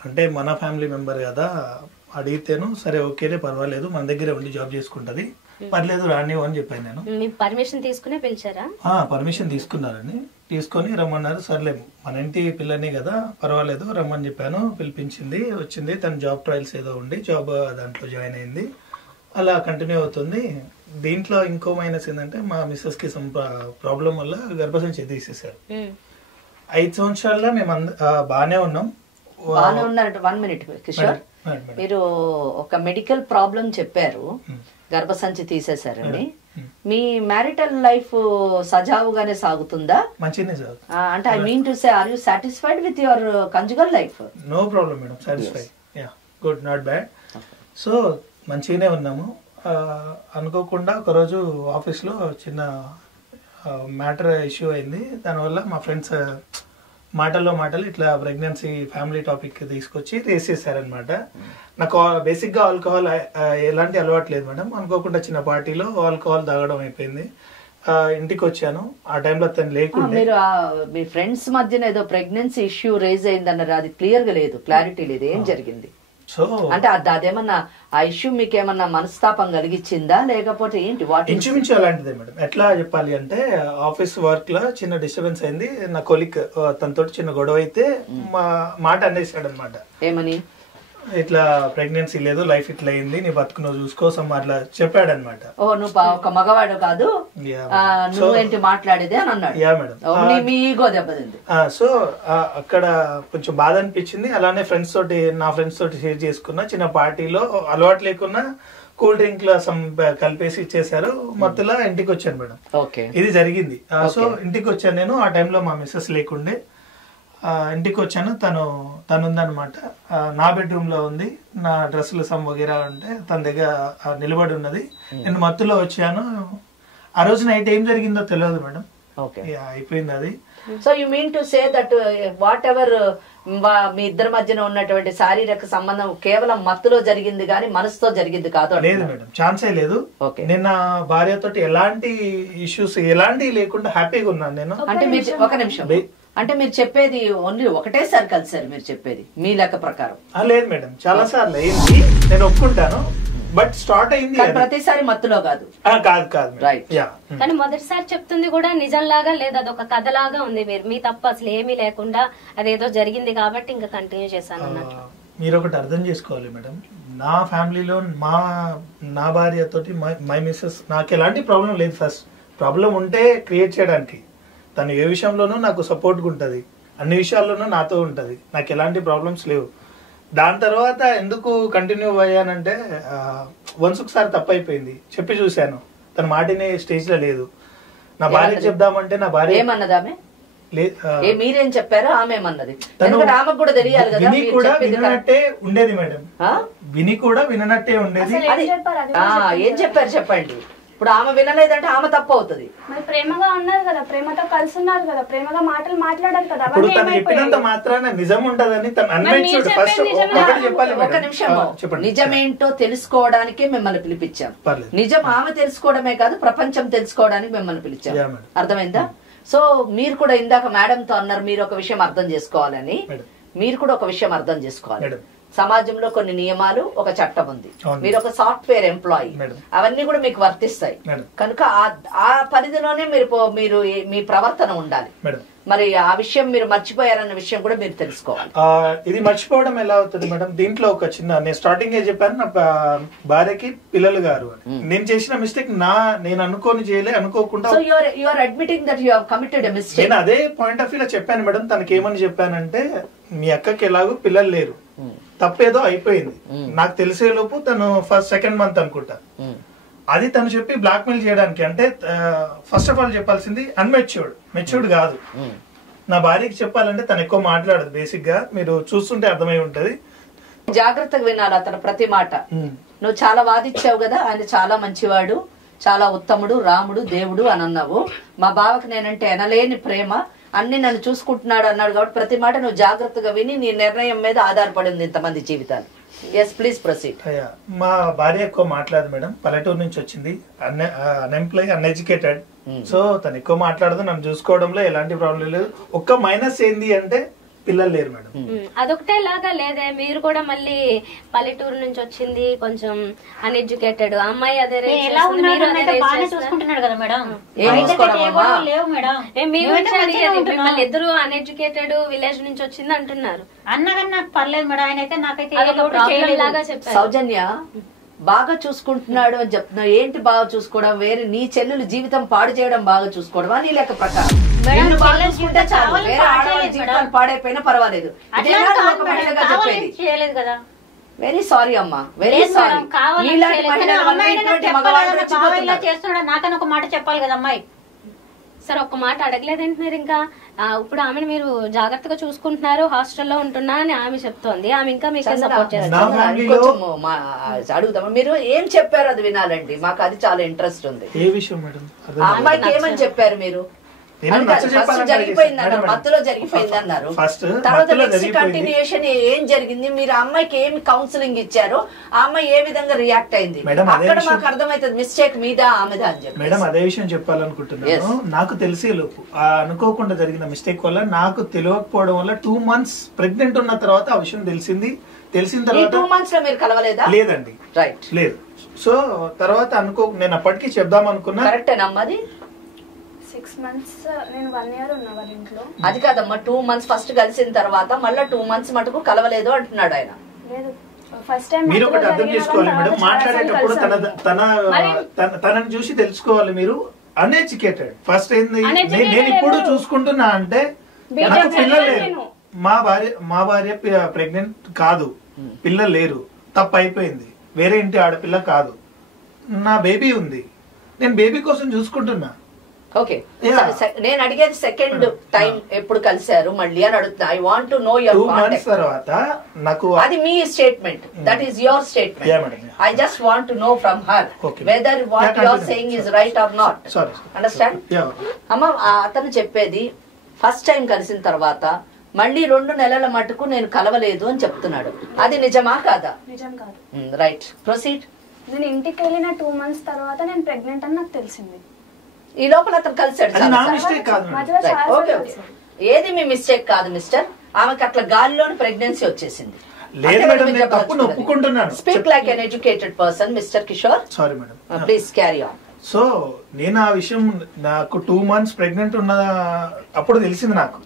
అంటే మన ఫ్యామిలీ మెంబర్ కదా, అడిగితేను సరే ఓకేలే పర్వాలేదు మన దగ్గరే ఉండి జాబ్ చేసుకుంటది, పర్లేదు రానివ్వు అని చెప్పాను నేను. పర్మిషన్ తీసుకునే పిలిచారా? పర్మిషన్ తీసుకున్నారని తీసుకొని రమ్మన్నారు. సర్లే మన ఇంటి పిల్లని కదా పర్వాలేదు రమ్మని చెప్పాను. పిలిపించింది, వచ్చింది. తన జాబ్ ట్రయల్స్ ఏదో ఉండి జాబ్ దాంట్లో జాయిన్ అయింది. అలా కంటిన్యూ అవుతుంది. దీంట్లో ఇంకో మైనస్ ఏంటంటే మా మిస్సెస్ కి సమ్ ప్రాబ్లం వల్ల గర్భసంచి తీసేశారు. 5 సంవత్సరాల్లో మేము బాగానే ఉన్నాం. బాగానే ఉన్నారంటే 1 minute కిషోర్, మీరు ఒక మెడికల్ ప్రాబ్లం చెప్పారు, గర్భసంచి తీసేశారండి. మీ మ్యారిటల్ లైఫ్ సజావుగానే సాగుతుందా? మంచిగానే సాగుతుంది. అంటే I mean to say, are you satisfied with your conjugal life? No problem madam, satisfied. Yeah, good, not bad. So మంచిగానే ఉన్నాము. అనుకోకుండా ఒకరోజు ఆఫీస్లో చిన్న మ్యాటర్ ఇష్యూ అయింది. దానివల్ల మా ఫ్రెండ్స్ మాటల్లో ఇట్లా ప్రెగ్నెన్సీ ఫ్యామిలీ టాపిక్ తీసుకొచ్చి రేస్ చేశారనమాట. నాకు బేసిక్ గా ఆల్కహాల్ ఎలాంటి అలవాటు లేదు మేడం. అనుకోకుండా చిన్న పార్టీలో ఆల్కహాల్ తాగడం అయిపోయింది. ఇంటికి వచ్చాను. ఆ టైంలో తను లేకుండా. మీరు మీ ఫ్రెండ్స్ మధ్యన ఏదో ప్రెగ్నెన్సీ ఇష్యూ రేజ్ అయిందన్నారు, అది క్లియర్ గా లేదు, క్లారిటీ లేదు. ఏం జరిగింది? సో అంటే అదేమన్నా ఆ ఇష్యూ మీకు ఏమన్నా మనస్తాపం కలిగించిందా లేకపోతే ఏంటి వాటి ఇంచుమించు అలాంటిదే మేడం. ఎట్లా చెప్పాలి అంటే ఆఫీస్ వర్క్ లో చిన్న డిస్టర్బెన్స్ అయింది. నా కొలిక్ తనతో చిన్న గొడవ అయితే మాట అనేసాడు అనమాట. ఏమని? ఇట్లా ప్రెగ్నెన్సీ లేదు, లైఫ్ ఇట్లా అయింది, నీ బతుకు నువ్వు చూసుకోసం అట్లా చెప్పాడు అనమాట. ఓ నువ్వు ఒక మగవాడు కాదు, నువ్వేంటి మాట్లాడేది అని అన్నాడు. యా మేడం, మీ ఈగో దెబ్బతింది. సో అక్కడ కొంచెం బాధ అనిపించింది. అలానే ఫ్రెండ్స్ తోటి, నా ఫ్రెండ్స్ తోటి షేర్ చేసుకున్నా. చిన్న పార్టీలో అలవాటు లేకున్నా కూల్ డ్రింక్ లో కలిపేసి ఇచ్చేసారు. మధ్యలో ఇంటికి వచ్చాను మేడం. ఇది జరిగింది. సో ఇంటికి వచ్చాను నేను. ఆ టైంలో మా మిస్సెస్ లేకుండే. ఇంటికి వచ్చాను. తను ఉందన్నమాట. నా బెడ్రూమ్ లో ఉంది. నా డ్రెస్సులు సమ్ వగేరా ఉంటే తన దగ్గర నిలబడి ఉన్నది. నేను మత్తులో వచ్చాను. ఆ రోజు నైట్ ఏం జరిగిందో తెలియదు మేడం. అయిపోయింది అది. So you mean to say that whatever మీ ఇద్దరి మధ్యన ఉన్నటువంటి శారీరక సంబంధం కేవలం మత్తులో జరిగింది కానీ మనసుతో జరిగింది కాదు? లేదు మేడం, ఛాన్సే లేదు. నేను నా భార్యతో ఎలాంటి ఇష్యూస్ ఎలాంటి లేకుండా హ్యాపీగా ఉన్నాను నేను. అంటే మీరు ఒక నిమిషం, అంటే మీరు చెప్పేది ఓన్లీ ఒకటేసారి కలిసారు మీరు చెప్పేది మీ లెక్క ప్రకారం? లేదు మేడం, చాలా సార్లు అయింది, నేను ఒప్పుకుంటాను. బట్ స్టార్ట్ అయింది ప్రతిసారి మత్తులో కాదు. కాదు రైట్. కానీ మొదటిసారి చెప్తుంది కూడా నిజంలాగా లేదు, అదొక కథలాగా ఉంది. మీరు మీ తప్ప అసలు ఏమీ లేకుండా అదేదో జరిగింది కాబట్టి ఇంకా కంటిన్యూ చేశాను అన్నట్టు. మీరు ఒకటి అర్థం చేసుకోవాలి మేడం, నా ఫ్యామిలీలో నా భార్యతోటి మై మిస్సెస్ నాకు ఎలాంటి ప్రాబ్లం లేదు. ఫస్ట్ ప్రాబ్లం ఉంటే క్రియేట్ చేయడానికి తను ఏ విషయంలోనూ నాకు సపోర్ట్గా ఉంటుంది, అన్ని విషయాల్లోనూ నాతో ఉంటుంది. నాకు ఎలాంటి ప్రాబ్లమ్స్ లేవు. దాని తర్వాత ఎందుకు కంటిన్యూ అయ్యానంటే వన్స్ ఒకసారి తప్పైపోయింది, చెప్పి చూశాను. తన మాటినే స్టేజ్ లో లేదు. నా భార్యకి చెప్దామంటే నా భార్య ఏమన్నది? ఆమె మీరేం చెప్పారో ఆమె ఏమన్నది? ఆమెకు కూడా తెలియాలి కదా. విని కూడా విననట్టే ఉండేది మేడం, విని కూడా విననట్టే ఉండేది. ఏం చెప్పారు చెప్పండి. ఇప్పుడు ఆమె వినలేదంటే ఆమె తప్పు అవుతుంది. మరి ప్రేమగా ఉన్నారు కదా, ప్రేమతో కలిసి ఉన్నారు కదా, ప్రేమగా మాటలు మాట్లాడాలి కదా. ఇప్పుడు తను చెప్పినంత మాత్రాన నిజం ఉంటదని తను అన్వయించాడు. ఫస్ట్ ఒకటి చెప్పాలి. ఒక నిమిషం, నిజమేంటో తెలుసుకోవడానికి మిమ్మల్ని పిలిపించాం. నిజం ఆమె తెలుసుకోవడమే కాదు, ప్రపంచం తెలుసుకోవడానికి మిమ్మల్ని పిలిచాం. అర్థమైందా? సో మీరు కూడా ఇందాక మేడంతో అన్నారు మీరు ఒక విషయం అర్థం చేసుకోవాలని. మీరు కూడా ఒక విషయం అర్థం చేసుకోవాలి. సమాజంలో కొన్ని నియమాలు, ఒక చట్టం ఉంది. మీరు ఒక సాఫ్ట్వేర్ ఎంప్లాయీ, అవన్నీ కూడా మీకు వర్తిస్తాయి. కనుక ఆ పరిధిలోనే మీరు మీ ప్రవర్తన ఉండాలి. మరి ఆ విషయం మీరు మర్చిపోయారన్న విషయం కూడా మీరు తెలుసుకోవాలి. ఇది మర్చిపోవడం ఎలా అవుతుంది మేడం? దీంట్లో ఒక చిన్న, నేను స్టార్టింగ్ చెప్పాను నా భార్యకి పిల్లలు గారు నేను చేసిన మిస్టేక్ నేను అనుకోకుండా. So you are admitting that you have committed a mistake. నేను అదే పాయింట్ ఆఫ్ వ్యూ లో చెప్పాను మేడం. తనకి ఏమని చెప్పానంటే, మీ అక్కకి ఎలాగో పిల్లలు లేరు, తప్పేదో అయిపోయింది. నాకు తెలిసే లోపు తను సెకండ్ మంత్ అనుకుంటా. అది తను చెప్పి బ్లాక్ మెయిల్ చేయడానికి. అంటే ఫస్ట్ ఆఫ్ ఆల్ చెప్పాల్సింది మెచ్యూర్డ్ కాదు. నా భార్యకి చెప్పాలంటే తను ఎక్కువ మాట్లాడదు. బేసిక్ గా మీరు చూస్తుంటే అర్థమై ఉంటది. జాగ్రత్తగా వినాలి అతను ప్రతి మాట. నువ్వు చాలా వాదిచ్చావు కదా, ఆయన చాలా మంచివాడు, చాలా ఉత్తముడు, రాముడు, దేవుడు అని అన్నావు. మా బావకి నేనంటే ఎనలేని ప్రేమ, అన్ని నన్ను చూసుకుంటున్నాడు అన్నాడు. కాబట్టి ప్రతి మాట నువ్వు జాగ్రత్తగా విని నీ నిర్ణయం మీద ఆధారపడింది ఇంతమంది జీవితాలు. Yes please proceed. మా భార్య ఎక్కువ మాట్లాడదు మేడం. పల్లెటూరు నుంచి వచ్చింది, అన్ఎంప్లాయ్, అన్ఎడ్యుకేటెడ్. సో తను ఎక్కువ మాట్లాడదు. నన్ను చూసుకోవడంలో ఎలాంటి ప్రాబ్లం లేదు. ఒక్క మైనస్ ఏంది అంటే పిల్లలు లేరు మేడం. అదొకటే లాగా లేదే, మీరు కూడా మళ్ళీ పల్లెటూరు నుంచి వచ్చింది, కొంచెం అన్ఎడ్యుకేటెడ్ అమ్మాయి. అదే చూసుకుంటున్నాడు కదా మేడం. మిమ్మల్ని ఇద్దరు అన్ఎడ్యుకేటెడ్ విలేజ్ నుంచి వచ్చింది అంటున్నారు. అన్నగారు నాకు పర్లేదు మేడం, ఆయన అయితే నాకైతే లాగా చెప్పారు. సౌజన్య బాగా చూసుకుంటున్నాడు అని చెప్తున్నావు. ఏంటి బాగా చూసుకోవడం? వేరే నీ చెల్లెలు జీవితం పాడు చేయడం బాగా చూసుకోవడం అని లెక్క ప్రకారం. బాగా చాలు, వేరే ఆడవాళ్ళ జీవితాలు పాడైపోయినా పర్వాలేదు. వెరీ సారీ అమ్మా, వెరీ సారీ. చేస్తున్నాడు నాకని ఒక మాట చెప్పాలి కదా అమ్మాయి. సరే ఒక్క మాట అడగలేదేంటి మీరు? ఇంకా ఇప్పుడు ఆమెను మీరు జాగ్రత్తగా చూసుకుంటున్నారు, హాస్టల్లో ఉంటున్నా అని ఆమె చెప్తోంది. ఆమె ఇంకా మీకు సపోర్ట్ చేస్తారు. అడుగుతామా? మీరు ఏం చెప్పారు అది వినాలండి, మాకు అది చాలా ఇంట్రెస్ట్ ఉంది. ఏ విషయం మేడం? అమ్మాయికి ఏమని చెప్పారు మీరు? జరిగిపోయింది అన్నారు, మత్తులో జరిగిపోయింది అన్నారు. తర్వాత నెక్స్ట్ కంటిన్యూషన్ ఏం జరిగింది? మీరు అమ్మాయికి ఏమి కౌన్సిలింగ్ ఇచ్చారు, ఆ అమ్మాయి ఏ విధంగా రియాక్ట్ అయింది, అక్కడ మాకు అర్థమవుతుంది మిస్టేక్ మీద ఆమెదా అని చెప్పి. మేడం అదే విషయం చెప్పాలనుకుంటున్నాను. నాకు తెలిసే లోపు అనుకోకుండా జరిగిన మిస్టేక్ వల్ల, నాకు తెలియకపోవడం వల్ల 2 months ప్రెగ్నెంట్ ఉన్న తర్వాత ఆ విషయం తెలిసింది. తెలిసిన ఈ తర్వాత 2 months లో మీరు కలవలేదా? లేదండి, రైట్, లేదు. సో తర్వాత నేను అప్పటికి చెప్దాం అనుకున్నా. కరెక్టేనా అమ్మది? 6 months నేను 1 year ఉన్నా వాళ్ళ ఇంట్లో. అది కాదమ్మా, 2 months ఫస్ట్ కలిసిన తర్వాత మళ్ళీ 2 months మటుకు కలవలేదు అంటున్నాడు ఆయన. లేదు, ఫస్ట్ టైం మీరు ఒకటి అర్థం చేసుకోవాలి మేడం, మాట్లాడేటప్పుడు తనని చూసి తెలుసుకోవాలి మీరు. అన్ఎడ్యుకేటెడ్ ఫస్ట్ ఏంది, నేను ఇప్పుడు చూసుకుంటున్నా అంటే నాకు పిల్లలు లేరు, మా భార్య ప్రెగ్నెంట్ కాదు, పిల్లలు లేరు, తప్పు అయిపోయింది, వేరే ఇంటి ఆడపిల్ల కాదు, నా బేబీ ఉంది, నేను బేబీ కోసం చూసుకుంటున్నా. ఓకే, నేను అడిగేది సెకండ్ టైం ఎప్పుడు కలిశారు మళ్ళీ అని అడుగుతున్నా. I want to know your contact. తర్వాత నాకు అది మీ statement, that is your statement. I just want to know from her whether what you are saying is right or not. Understand? అమ్మ, అతను చెప్పేది ఫస్ట్ టైం కలిసిన తర్వాత మళ్ళీ 2 నెలల మటుకు నేను కలవలేదు అని చెప్తున్నాడు. అది నిజమా కాదా? నిజం కాదు. Right, proceed. నేను ఇంటికి వెళ్ళిన 2 months తర్వాత నేను ప్రెగ్నెంట్ అని నాకు తెలిసింది. ఈ లోపల అతను కలిసాడు. మధ్యలో చాలా ఓకే ఓకే, ఏది మీ మిస్టేక్ కాదు మిస్టర్. ఆమెకి అట్లా గాలిలోని ప్రెగ్నెన్సీ వచ్చేసింది. Speak like an educated person mister Kishore. Sorry madam, please carry on. So నేను ఆ విషయం నాకు 2 months ప్రెగ్నెంట్ ఉన్న అప్పుడు తెలిసింది నాకు.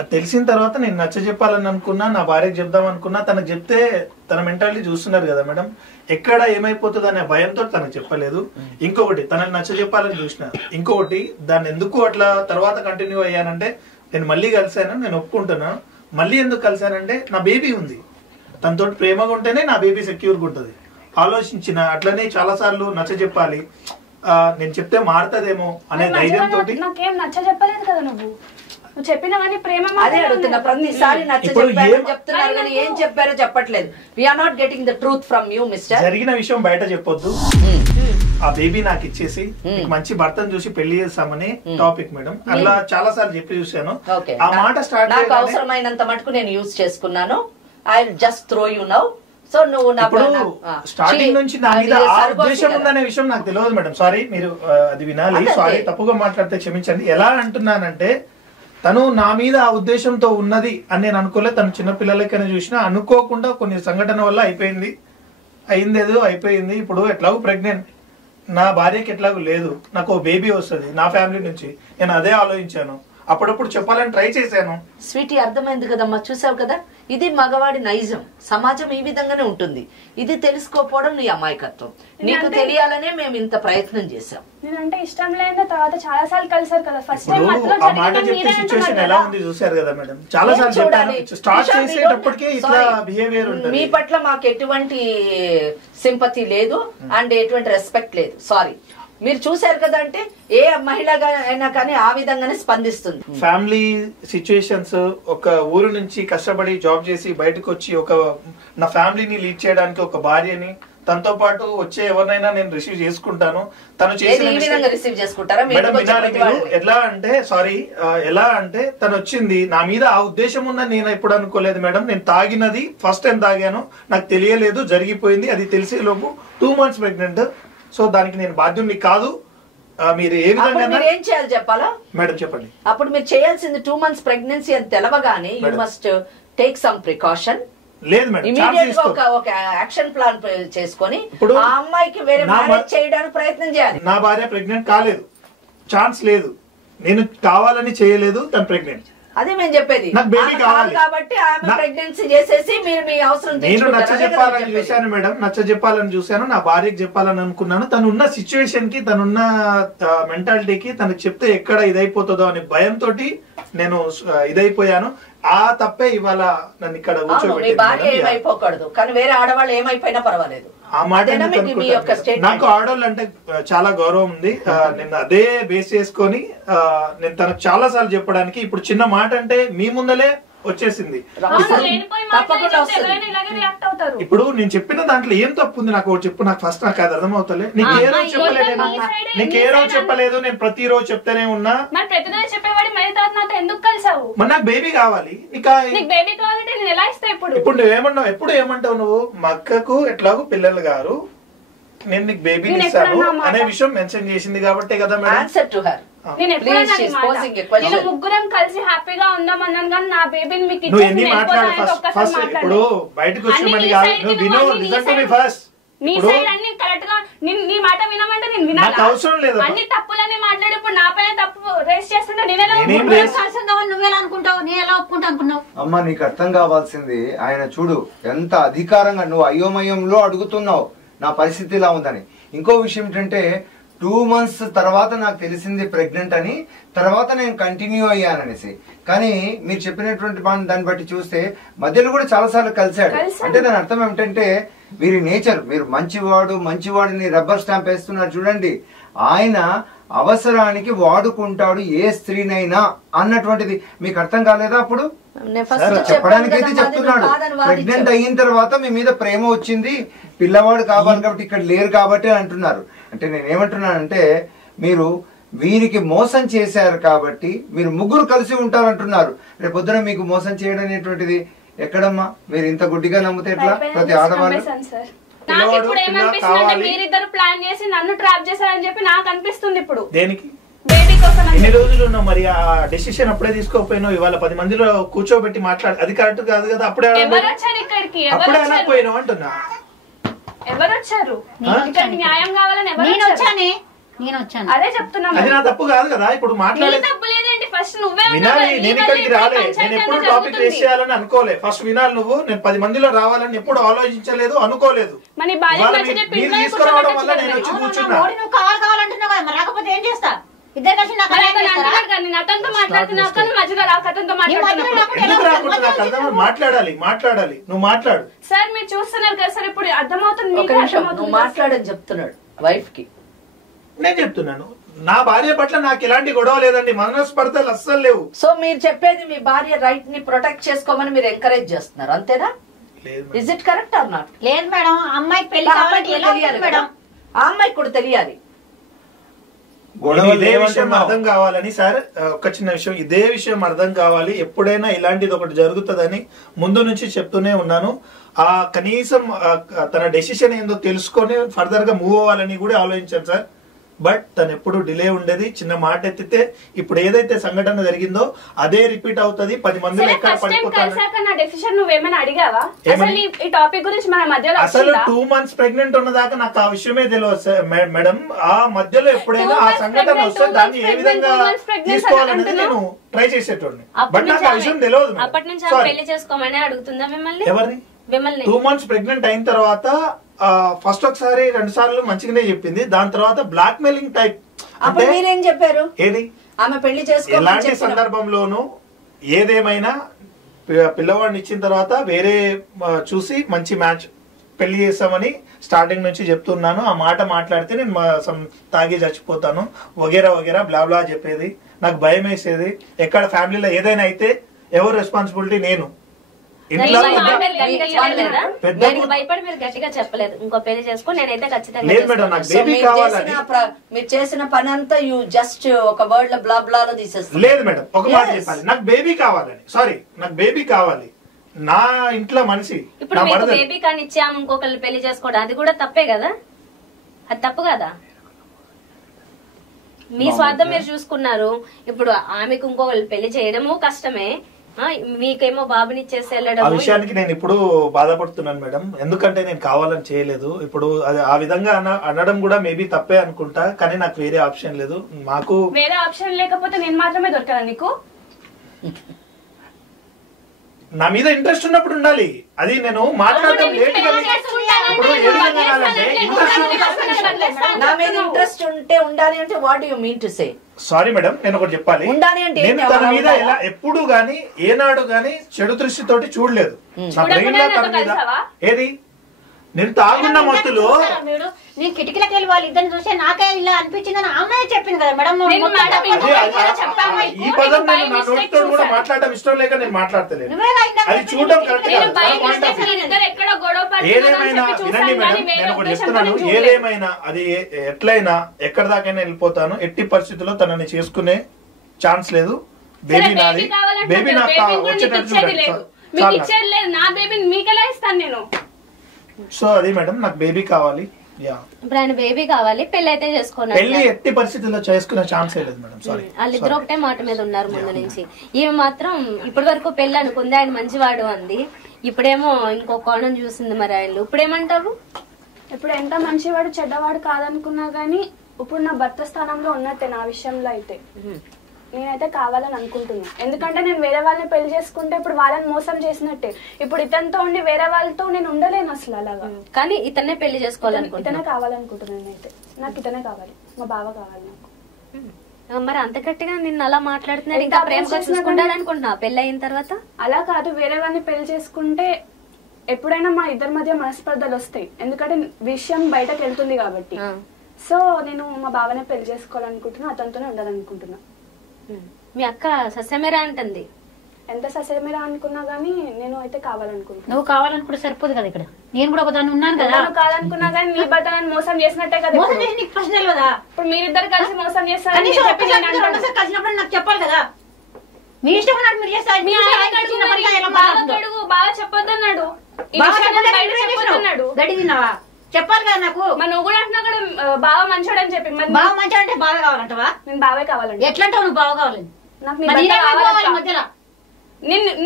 అది తెలిసిన తర్వాత నేను నచ్చ చెప్పాలని అనుకున్నా, నా భార్యకి చెప్దాం అనుకున్నా. తనకు చెప్తే తన మెంటాలిటీ చూస్తున్నారు కదా మేడం, ఎక్కడ ఏమైపోతుంది అనే భయంతో తనకు చెప్పలేదు. ఇంకొకటి తనకు నచ్చ చెప్పాలని చూసిన, ఇంకొకటి దాన్ని ఎందుకు అట్లా తర్వాత కంటిన్యూ అయ్యానంటే, నేను మళ్ళీ కలిశాను, నేను ఒప్పుకుంటున్నాను. మళ్ళీ ఎందుకు కలిశానంటే నా బేబీ ఉంది, తనతో ప్రేమగా ఉంటేనే నా బేబీ సెక్యూర్గా ఉంటుంది ఆలోచించిన. అట్లనే చాలా సార్లు నచ్చ చెప్పాలి, నేను చెప్తే మారుతుందేమో అనే ధైర్యంతో. నాకేం నచ్చ చెప్పలేదు కదా నువ్వు చెప్పినవన్నీ ప్రేమ. అదే అడుగుతున్నా, ప్రతిసారి నచ్చ చెప్పారు చెప్తున్నారు కానీ ఏం చెప్పారో చెప్పట్లేదు. We are not getting the truth from you mister. జరిగిన విషయం బయట చెప్పొద్దు, ఆ బేబీ నాకు ఇచ్చేసి మంచి భర్తను చూసి పెళ్లి చేస్తామని టాపిక్ మేడం. అట్లా చాలా సార్లు చెప్పి చూసాను. ఆ మాట స్టార్ట్ నాకు అవసరమైనంత మటుకు నేను యూజ్ చేసుకున్నాను. I will just throw you now. So నువ్వు స్టార్టింగ్ నుంచి నా మీద ఆ ఉద్దేశం ఉందనే విషయం నాకు తెలియదు మేడం. సారీ, మీరు అది వినాలి. సారీ, తప్పుగా మాట్లాడితే క్షమించండి. ఎలా అంటున్నానంటే, తను నా మీద ఆ ఉద్దేశంతో ఉన్నది అని నేను అనుకోలేదు. తను చిన్నపిల్లలకైనా చూసినా అనుకోకుండా కొన్ని సంఘటన వల్ల అయిందేదో అయిపోయింది. ఇప్పుడు ఎట్లాగో ప్రెగ్నెంట్, నా భార్యకి ఎట్లాగో లేదు, నాకు బేబీ వస్తుంది నా ఫ్యామిలీ నుంచి. నేను అదే ఆలోచించాను, అప్పుడప్పుడు చెప్పాలని ట్రై చేశాను. స్వీటీ, అర్థమైంది కదమ్మా, చూసావు కదా, ఇది మగవాడి నైజం. సమాజం ఈ విధంగానే ఉంటుంది. ఇది తెలుసుకోకపోవడం నీ అమాయకత్వం. నీకు తెలియాలనే మేము ఇంత ప్రయత్నం చేశాం. నేనంటే ఇష్టం లేని తర్వాత చాలా సార్లు కలిసారు కదా. ఫస్ట్ టైం ఆ మాట చెప్తే సిచువేషన్ ఎలా ఉంది చూసారు కదా మేడం. చాలా సార్లు చెప్పాను, స్టార్ట్ చేసేటప్పటికే ఇట్లా బిహేవియర్ ఉంటుంది. మీ పట్ల మాకు ఎటువంటి సింపతి లేదు అండ్ ఎటువంటి రెస్పెక్ట్ లేదు. సారీ, మీరు చూసారు కదా, అంటే ఏ మహిళగా అయినా కానీ ఆ విధంగానే స్పందిస్తుంది. ఫ్యామిలీ సిచ్యుయేషన్స్, ఒక ఊరు నుంచి కష్టపడి జాబ్ చేసి బయటకు వచ్చి నా ఫ్యామిలీని లీడ్ చేయడానికి ఒక భార్యని, తనతో పాటు వచ్చే ఎవరినైనా నేను రిసీవ్ చేసుకుంటాను. తను రిసీవ్ చేసుకుంటారా ఎలా అంటే తను వచ్చింది నా మీద ఆ ఉద్దేశం ఉందని నేను ఎప్పుడు అనుకోలేదు మేడం. నేను తాగినది ఫస్ట్ టైం తాగాను, నాకు తెలియలేదు, జరిగిపోయింది. అది తెలిసే లోపు 2 months ప్రెగ్నెంట్. సో దానికి నేను బాధ్యుని కాదు. మీరు ఏ విధంగా ఏం చేయాలి చెప్పాలా మేడం? చెప్పండి. అప్పుడు మీరు చేయాల్సింది 2 months ప్రెగ్నెన్సీ అని తెలవగానే you must take some precaution. లేదు మేడం, ఇమీడియట్ గా ఒక యాక్షన్ ప్లాన్ చేసుకొని ఆ అమ్మాయికి వేరే మ్యారేజ్ చేయడానికి ప్రయత్నం చేయాలి. నా భార్య ప్రెగ్నెంట్ కాలేదు, ఛాన్స్ లేదు, నేను కావాలని చేయలేదు, తను ప్రెగ్నెంట్. అదే మేము చెప్పేది, నాకు బేబీ కావాలి కాబట్టి ఆమె ప్రెగ్నెన్సీ చేసేసి మీరు మీ అవసరం నేను నచ్చ చెప్పాలని చూశాను మేడం, నచ్చ చెప్పాలని చూశాను, నా భార్యకి చెప్పాలని అనుకున్నాను. తనున్న సిచ్యువేషన్ కి, తనున్న మెంటాలిటీకి తనకు చెప్తే ఎక్కడ ఇదైపోతుందో అనే భయంతో నేను ఇదైపోయాను. ఆ తప్పే ఇవాళ నన్ను ఇక్కడ మీ భార్య ఏమైపోకూడదు, కానీ వేరే ఆడవాళ్ళు ఏమైపోయినా పర్వాలేదు. ఆ మాట నాకు ఆడవాళ్ళు అంటే చాలా గౌరవం ఉంది. నేను అదే బేస్ చేసుకొని నేను తనకు చాలా సార్లు చెప్పడానికి, ఇప్పుడు చిన్న మాట అంటే మీ ముందలే వచ్చేసింది. ఇప్పుడు నేను చెప్పిన దాంట్లో ఏం తప్పు ఉంది నాకు చెప్పు, నాకు ఫస్ట్ నాకు అది అర్థం అవుతలే. నీకు ఏ రోజు చెప్పలేదు, నీకు ఏ రోజు చెప్పలేదు, నేను ప్రతిరోజు చెప్తానే ఉన్నా. మరి నాకు బేబీ కావాలి, ఇప్పుడు నువ్వేమన్నావు, ఎప్పుడు ఏమంటావు నువ్వు? మా అక్కకు ఎట్లాగో పిల్లలు గారు, నేను నీకు బేబీని ఇస్తాను అనే విషయం మెన్షన్ చేసింది కాబట్టే కదా మేడం. Answer to her. నేను ఎప్పుడైనా Please, she's posing a question. నేను ముగ్గురం కలిసి హ్యాపీగా ఉందాం అన్నాను కానీ నా బేబీని మీకు నువ్వు ఇచ్చేసి ఎన్ని నేను మాట్లాడు వెళ్ళిపోతానని ఫస్ట్ ఒక్కసారి ఫస్ట్ ఇప్పుడు మాట్లాడండి. బయటకు అన్ని వచ్చామని నీ కాదు side నువ్వు కి విను నువ్వు లిసన్ టు నీ మీ side- ఫస్ట్ నీ ఇప్పుడు సైడ్ అన్ని కరెక్ట్ గా నీ మాట వినమంటే నేను వినాలా? నాకు అవసరం లేదు. అన్ని తప్పులని మాట్లాడి ఇప్పుడు నా పైన తప్పు రేస్ చేస్తుంటే నేనెలా నేనేం ఒప్పుకుంటాను? రేస్- కలిసి ఉందామని నువ్వెలా అనుకుంటావు, నేను ఎలా ఒప్పుకుంటా అనుకున్నావు? అమ్మ నీకు అర్థం కావాల్సింది ఆయన చూడు ఎంత అధికారంగా నువ్వు అయోమయంలో అడుగుతున్నావు నా పరిస్థితి ఇలా ఉందని. ఇంకో విషయం ఏంటంటే 2 months తర్వాత నాకు తెలిసింది ప్రెగ్నెంట్ అని, తర్వాత నేను కంటిన్యూ అయ్యాననేసి. కానీ మీరు చెప్పినటువంటి దాన్ని బట్టి చూస్తే మధ్యలో కూడా చాలా సార్లు కలిశాడు. అంటే దాని అర్థం ఏమిటంటే వీరి నేచర్, మీరు మంచివాడిని రబ్బర్ స్టాంప్ వేస్తున్నారు చూడండి, ఆయన అవసరానికి వాడుకుంటాడు ఏ స్త్రీనైనా అన్నటువంటిది మీకు అర్థం కాలేదా? అప్పుడు నేను ఫస్ట్ చెప్పడానికి అయితే చెప్తున్నాడు, ప్రెగ్నెంట్ అయిన తర్వాత మీ మీద ప్రేమ వచ్చింది, పిల్లవాడు కావాలి కాబట్టి ఇక్కడ లేరు కాబట్టి అంటున్నారు. అంటే నేనేమంటున్నానంటే మీరు వీరికి మోసం చేశారు కాబట్టి మీరు ముగ్గురు కలిసి ఉంటారంటున్నారు. రేపు పొద్దున మీకు మోసం చేయడం అనేటువంటిది ఎక్కడమ్మా? మీరు ఇంత గుడ్డిగా నమ్మితే ఎట్లా? ప్రతి ఆడవాళ్ళు సార్ నాకు ఇప్పుడు ఏమనిపిస్తుంది అంటే మీరిద్దరు ప్లాన్ చేసి నన్ను ట్రాప్ చేశారని చెప్పి నాకు అనిపిస్తుంది ఇప్పుడు. దేనికి బేబీ కోసం అని ఎన్ని రోజులు ఉన్నావు మరి? ఆ డెసిషన్ అప్పుడే తీసుకోకపోయినావు, ఇవాళ 10 మందిలో కూర్చోబెట్టి మాట్లాడు, అది కరెక్ట్ కాదు కదా. అప్పుడే ఎవరు వచ్చారు ఇక్కడికి? అప్పుడే అనకపోయినావు అంటున్నా. ఎవరు వచ్చారు ఇక్కడికి? న్యాయం కావాలని ఎవరు నేను వచ్చారు? వచ్చానే, నేను వచ్చాను. అదే చెప్తున్నా అది నా తప్పు కాదు కదా. ఇప్పుడు నీ మాట్లాడే తప్పు లేదేంటి? ఫస్ట్ నువ్వే ఉన్నావు వినాలి. కదా, నీ నేను వల్లే ఇక్కడికి ఇప్పుడు రాలే, పంచాయతీ నేను ఎప్పుడు అంతా టాపిక్ రేస్ జరుగుతుంది. చేయాలని అనుకోలే. ఫస్ట్ వినాలి నువ్వు. నేను 10 మందిలో రావాలని ఎప్పుడు ఆలోచించలేదు, అనుకోలేదు. మరి నీ భార్యకు ఇవాళ నచ్చ చెప్పి మీరు ఇంట్లో తీసుకురావడం వల్ల కూర్చోబెట్టొచ్చు నేను కదా. వచ్చి అవును, నా కూర్చున్నా. మోడీ నువ్వు కావాలంటున్నావు కదా, మరి రాకపోతే ఏం చేస్తా? ఇద్దరు కలిసి నాకు మరి అన్యాయం అతను చేస్తారా? అంటున్నాడు కదా, నేను అతనితో మాట్లాడుతున్నా, అతను మధ్యలో రా, అతనితో మాట్లాడుతున్నప్పుడు. ఎందుకు రాకుండా నాకు అర్థం? మాట్లాడాలి, నువ్వు మాట్లాడు. సార్ మీరు చూస్తున్నారు కదా సార్, ఇప్పుడు అర్థమవుతుంది ఒక మీకు, నిమిషం, నువ్వు అర్థమవుతుంది. మాట్లాడని చెప్తున్నాడు వైఫ్ కి. నేను చెప్తున్నాను నా భార్య పట్ల నాకు ఎలాంటి గొడవ లేదండి, మనస్పర్ధలు అస్సలు లేవు. సో మీరు చెప్పేది మీ భార్య రైట్ ని ప్రొటెక్ట్ చేసుకోమని మీరు ఎంకరేజ్ చేస్తున్నారు, అంతేనా? లేదు is it correct or not? లేదు మేడం, అమ్మాయికి పెళ్లి కావాలంటే ఎలా తెలియాలి అవుతుంది మేడం? ఆ అమ్మాయికి కూడా తెలియాలి. గొడవ ఇదే విషయం అర్థం కావాలని సార్, ఒక చిన్న విషయం, ఇదే విషయం అర్థం కావాలి. ఎప్పుడైనా ఇలాంటిది ఒకటి జరుగుతుందని ముందు నుంచి చెప్తూనే ఉన్నాను. ఆ కనీసం తన డెసిషన్ ఏందో తెలుసుకొని ఫర్దర్ గా మూవ్ అవ్వాలని కూడా ఆలోచించాను సార్. బట్ తను ఎప్పుడు డిలే ఉండేది. చిన్న మాట ఎత్తితే ఇప్పుడు ఏదైతే సంఘటన జరిగిందో అదే రిపీట్ అవుతుంది. 10 మందిలో సరే, ఎక్కడ ఫస్ట్ టైం పడిపోతాను. కలిసాక నా డెసిషన్ నువ్వేమైనా అడిగావా? ఏమని? అసలు ఈ టాపిక్ గురించి మన మధ్యలో అసలు వచ్చిందా? 2 months ప్రెగ్నెంట్ ఉన్నదాకా నాకు ఆ విషయమే తెలియదు సార్ మేడం. ఆ మధ్యలో ఎప్పుడైనా 2 ఆ months సంఘటన pregnant, వస్తే 2 దాన్ని ఏ months విధంగా pregnant, 2 months pregnant తీసుకోవాలనేది అంటున్నావు? నేను ట్రై చేసేటోడిని. అప్పటి బట్ నాకు ఆ నుంచి విషయం తెలియదు మేడం. అప్పటి నుంచి Sorry. పెళ్లి చేసుకోమని అడుగుతుందా మిమ్మల్ని? ఎవరిని? మిమ్మల్ని 2 months ప్రెగ్నెంట్ అయిన తర్వాత ఫస్ట్ ఒకసారి 2 సార్లు మంచిగానే చెప్పింది. దాని తర్వాత బ్లాక్ మెయిలింగ్ టైప్. అప్పుడు మీరేం చెప్పారు? ఏది ఆమె పెళ్లి చేసుకోమని ఎలాంటి చెప్పిన సందర్భంలోనూ ఏదేమైనా పిల్లవాడిని ఇచ్చిన తర్వాత వేరే చూసి మంచి మ్యాచ్ పెళ్లి చేస్తామని స్టార్టింగ్ నుంచి చెప్తున్నాను. ఆ మాట మాట్లాడితే నేను తాగి చచ్చిపోతాను వగేరా వగేరా బ్లా బ్లా చెప్పేది. నాకు భయం వేసేది. ఎక్కడ ఫ్యామిలీలో ఏదైనా అయితే ఎవరు రెస్పాన్సిబిలిటీ? నేను. ఇంట్లో భయపడి మీరు గట్టిగా చెప్పలేదు ఇంకో పెళ్లి చేసుకో నేనైతే ఖచ్చితంగా లేదు మేడం, నాకు బేబీ కావాలని. మీరు చేసిన పని అంతా యూ జస్ట్ ఒక వర్డ్ లో బ్లా బ్లా లో తీసేస్తారు. లేదు మేడం, ఒక మాట చెప్పాలి, నాకు బేబీ కావాలని. సారీ, నాకు బేబీ కావాలి. నా ఇంట్లో మనిషి ఇప్పుడు మీకు బేబీ కానీ ఇచ్చాము ఇంకొకరిని పెళ్లి చేసుకోవడం అది కూడా తప్పే కదా? అది తప్పు కదా? మీ స్వార్థం మీరు చూసుకున్నారు. ఇప్పుడు ఆమెకు ఇంకొకరు పెళ్లి చేయడము కష్టమే, మీకేమో బాబుని ఇచ్చేసి ఆ వెళ్ళడం. విషయానికి నేను ఇప్పుడు బాధపడుతున్నాను మేడం. ఎందుకంటే నేను కావాలని చేయలేదు. ఇప్పుడు అది ఆ విధంగా అనడం కూడా మేబీ తప్పే అనుకుంటా. కానీ నాకు వేరే ఆప్షన్ లేదు. మాకు వేరే ఆప్షన్ లేకపోతే నేను మాత్రమే దొరకదా నీకు? నా మీద ఇంట్రెస్ట్ ఉన్నప్పుడు ఉండాలి. అది నేను మాట్లాడడం లేట్ గా ఇప్పుడు ఏ విధంగా అనాలంటే నా మీద ఇంట్రెస్ట్ ఉంటే ఉండాలి అంటే what you mean to say? Sorry madam, నేను ఒకటి చెప్పాలి. ఉండాలి అంటే నేను తన మీద ఎలా ఎప్పుడు గాని ఏనాడు గాని చెడు దృష్టితోటి చూడలేదు. నా బ్రెయిన్ లో తన మీద ఏది నేను తాగున్న మత్తులో మీరు నేను కిటికీలకు వెళ్ళి వాళ్ళు ఇద్దరు చూస్తే నాకే ఇలా అనిపించిందని అమ్మాయి చెప్పింది కదా మేడం. ఈ పదం నేను నా నోటితో కూడా మాట్లాడడం ఇష్టం లేక నేను మాట్లాడతలేదు. అది చూడడం కరెక్ట్ కాదు. ఏదేమైనా వినండి మేడం, నేను ఒకటి చెప్తున్నాను. ఏదేమైనా అది ఎట్లయినా ఎక్కడి దాకైనా వెళ్ళిపోతాను. ఎట్టి పరిస్థితుల్లో తనని చేసుకునే ఛాన్స్ లేదు. బేబీ నాది. బేబీ నాకు వచ్చేటట్టు చూడండి. నా బేబీ మీకెలా ఇస్తాను నేను? సో అది మేడం, నాకు బేబీ కావాలి. ఇప్పుడు ఆయన బేబీ కావాలి, పెళ్లి అయితే చేసుకోవాలి. పెళ్లి ఎట్టి పరిస్థితుల్లో చేసుకునే ఛాన్సే లేదు మేడం. సారీ, వాళ్ళిద్దరు ఒకటే మాట మీద ఉన్నారు ముందు నుంచి. ఈమె మాత్రం ఇప్పటి వరకు పెళ్లి అనుకుంది, ఆయన మంచివాడు అంది. ఇప్పుడేమో ఇంకో కోణం చూసింది. మరి ఆయన ఇప్పుడేమంటారు? ఇప్పుడు ఎంత మంచివాడు చెడ్డవాడు కాదనుకున్నా గానీ ఇప్పుడు నా భర్త స్థానంలో ఉన్నట్టే నా విషయంలో అయితే. నేనైతే కావాలని అనుకుంటున్నా. ఎందుకంటే నేను వేరే వాళ్ళని పెళ్లి చేసుకుంటే ఇప్పుడు వాళ్ళని మోసం చేసినట్టే. ఇప్పుడు ఇతనితో ఉండి వేరే వాళ్ళతో నేను ఉండలేను అసలు అలాగా. కానీ ఇతనే పెళ్లి చేసుకోవాలనుకుంటున్నా, ఇతనే కావాలనుకుంటున్నాను నేనైతే. నాకు ఇతనే కావాలి, మా బావ కావాలి నాకు. మరి అంత గట్టిగా నిన్ను అలా మాట్లాడుతున్నాడు, ఇంకా ప్రేమగా చూసుకుంటాడు అనుకుంటున్నా పెళ్లి అయిన తర్వాత? అలా కాదు, వేరే వాళ్ళని పెళ్లి చేసుకుంటే ఎప్పుడైనా మా ఇద్దరి మధ్య మనస్పర్ధలు వస్తాయి. ఎందుకంటే విషయం బయటకు వెళ్తుంది కాబట్టి. సో నేను మా బావనే పెళ్లి చేసుకోవాలనుకుంటున్నా, అతనితోనే ఉండాలనుకుంటున్నా. మీ అక్క సస్యమేరా అంటుంది. ఎంత ససేమిరా అనుకున్నా గానీ నేను అయితే కావాలనుకుంటున్నా. నువ్వు కావాలనుకుంటే సరిపోదు కదా, ఇక్కడ నేను కూడా ఒకదాన్ని ఉన్నాను కదా. నువ్వు కాదనుకున్నా గానీ నీ భర్త నన్ను మోసం చేసినట్టే కదా. మోసం చేసి నీకు ప్రశ్న కదా. ఇప్పుడు మీరిద్దరు కలిసి మోసం చేస్తారు. కలిసినప్పుడు నాకు చెప్పాలి కదా. మీ ఇష్టం ఉన్నట్టు మీరు చేస్తారు. బాగా చెప్పొద్దన్నాడు, గడి తిన్నావా? చెప్పాలి కదా నాకు. మరి నువ్వు కూడా అంటున్నా కూడా బాగా మంచోడు అని చెప్పి. బాగా మంచి అంటే బాగా కావాలంటవా? నేను బావే కావాలండి. ఎట్లా అంటావు నువ్వు బాగా కావాలని? నాకు మధ్యలో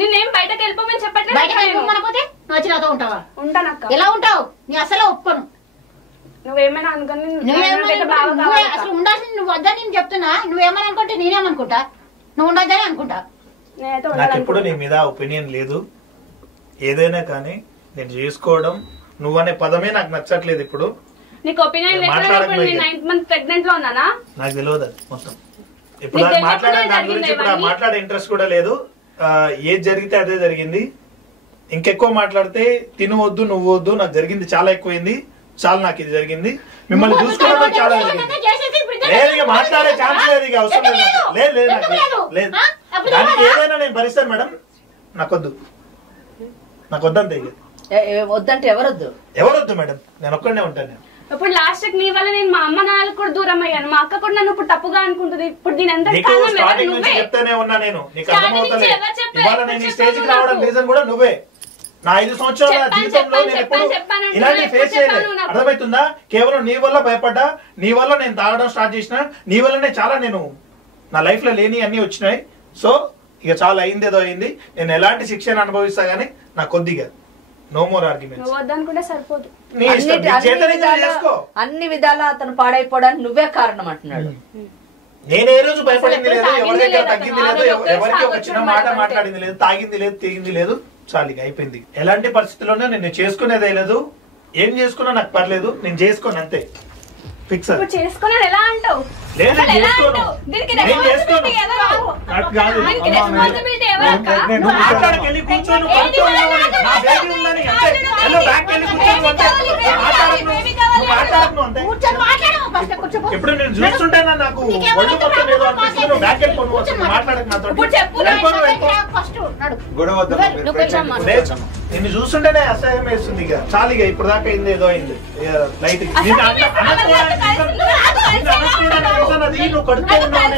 నిన్నేం బయటకు వెళ్ళిపోమని చెప్పట్లేదు. బయటకు వెళ్ళిపోమనపోతే నువ్వు వచ్చి నాతో ఉంటావా? ఉంటానక్క. ఎలా ఉంటావు? నీ అసలు ఒప్పుకోను. నువ్వేమైనా అనుకుని అసలు ఉండాల్సింది నువ్వు వద్దని నేను చెప్తున్నా. నువ్వేమని అనుకుంటే నేనేమనుకుంటా? నువ్వు ఉండొద్దని అనుకుంటా. నాకు ఎప్పుడు నీ మీద ఒపీనియన్ లేదు. ఏదైనా కానీ నేను చేసుకోవడం నువ్వనే పదమే నాకు నచ్చట్లేదు. ఇప్పుడు నీకు ఒపీనియన్ ప్రెగ్నెంట్ లో ఉన్నానా? నాకు తెలియదు అది మొత్తం. ఇప్పుడు మాట్లాడే దాని గురించి ఇప్పుడు మాట్లాడే ఇంట్రెస్ట్ కూడా లేదు. ఏది జరిగితే అదే జరిగింది. ఇంకెక్కువ మాట్లాడితే తిను వద్దు నువ్వు వద్దు, నాకు జరిగింది చాలా ఎక్కువైంది, చాలా నాకు ఇది జరిగింది, మిమ్మల్ని చూసుకోవడం చాలా జరిగింది. లేదు, మాట్లాడే ఛాన్స్ లేదు, ఇక అవసరం లేదు. లేదు లేదు లేదు, దానికి ఏదైనా నేను భరిస్తాను మేడం. నాకొద్దు, నాకు వద్దంతే. ఇక వద్దంటే ఎవరొద్దు? ఎవరొద్దు మేడం, నేను ఒక్కడనే ఉంటాను. ఇప్పుడు లాస్ట్ నీ వల్ల నేను మా అమ్మ నాన్నలకు కూడా దూరం అయ్యాను. మా అక్క కూడా నన్ను ఇప్పుడు తప్పుగా అనుకుంటుంది. ఇప్పుడు దీని ఎంత చెప్తేనే ఉన్నా నేను, నీకు అర్థమవుతుంది. ఇవాళ నేను ఈ స్టేజ్ కి రావడం రీజన్ కూడా నువ్వే. నా 5 సంవత్సరాల జీవితంలో నేను ఎప్పుడు ఇలాంటి ఫేస్ చేయలేదు. అర్థమవుతుందా? కేవలం నీ వల్ల భయపడ్డా, నీ వల్ల నేను తాగడం స్టార్ట్ చేసిన, నీ వల్లనే చాలా నేను నా లైఫ్ లో లేని అన్ని వచ్చినాయి. సో ఇక చాలా అయింది, ఏదో అయింది. నేను ఎలాంటి శిక్షణ అనుభవిస్తా గానీ నాకు కొద్దిగా నో మోర్ ఆర్గ్యుమెంట్స్. వద్దనుకుంటే సరిపోదు. అన్ని విధాలా అతను పాడైపోవడానికి నువ్వే కారణం అంటున్నాడు. నేను ఏ రోజు భయపడింది లేదు, ఎవరి దగ్గర తగ్గింది లేదు, ఎవరికి ఒక చిన్న మాట మాట్లాడింది లేదు, తాగింది లేదు, తీగింది లేదు. చాలు, అయిపోయింది. ఎలాంటి పరిస్థితుల్లోనే నేను చేసుకునేదే లేదు. ఏం చేసుకున్నా నాకు పర్లేదు, నేను చేసుకోను అంతే. ఫిక్స్. చేసుకున్నాను ఎలా అంటావు? ఇప్పుడు నేను చూస్తుంటేనా నాకు ఒళ్ళు మొత్తం ఏదో అనిపిస్తుంది. బ్యాక్ వెళ్ళిపోను, మాట్లాడక నాతో. నిన్ను చూస్తుంటేనే అసహ్యం వేస్తుంది. ఇక చాలు, ఇక ఇప్పుడు దాకా అయింది, ఏదో అయింది లైట్. నువ్వు కడుతూ ఉన్నావు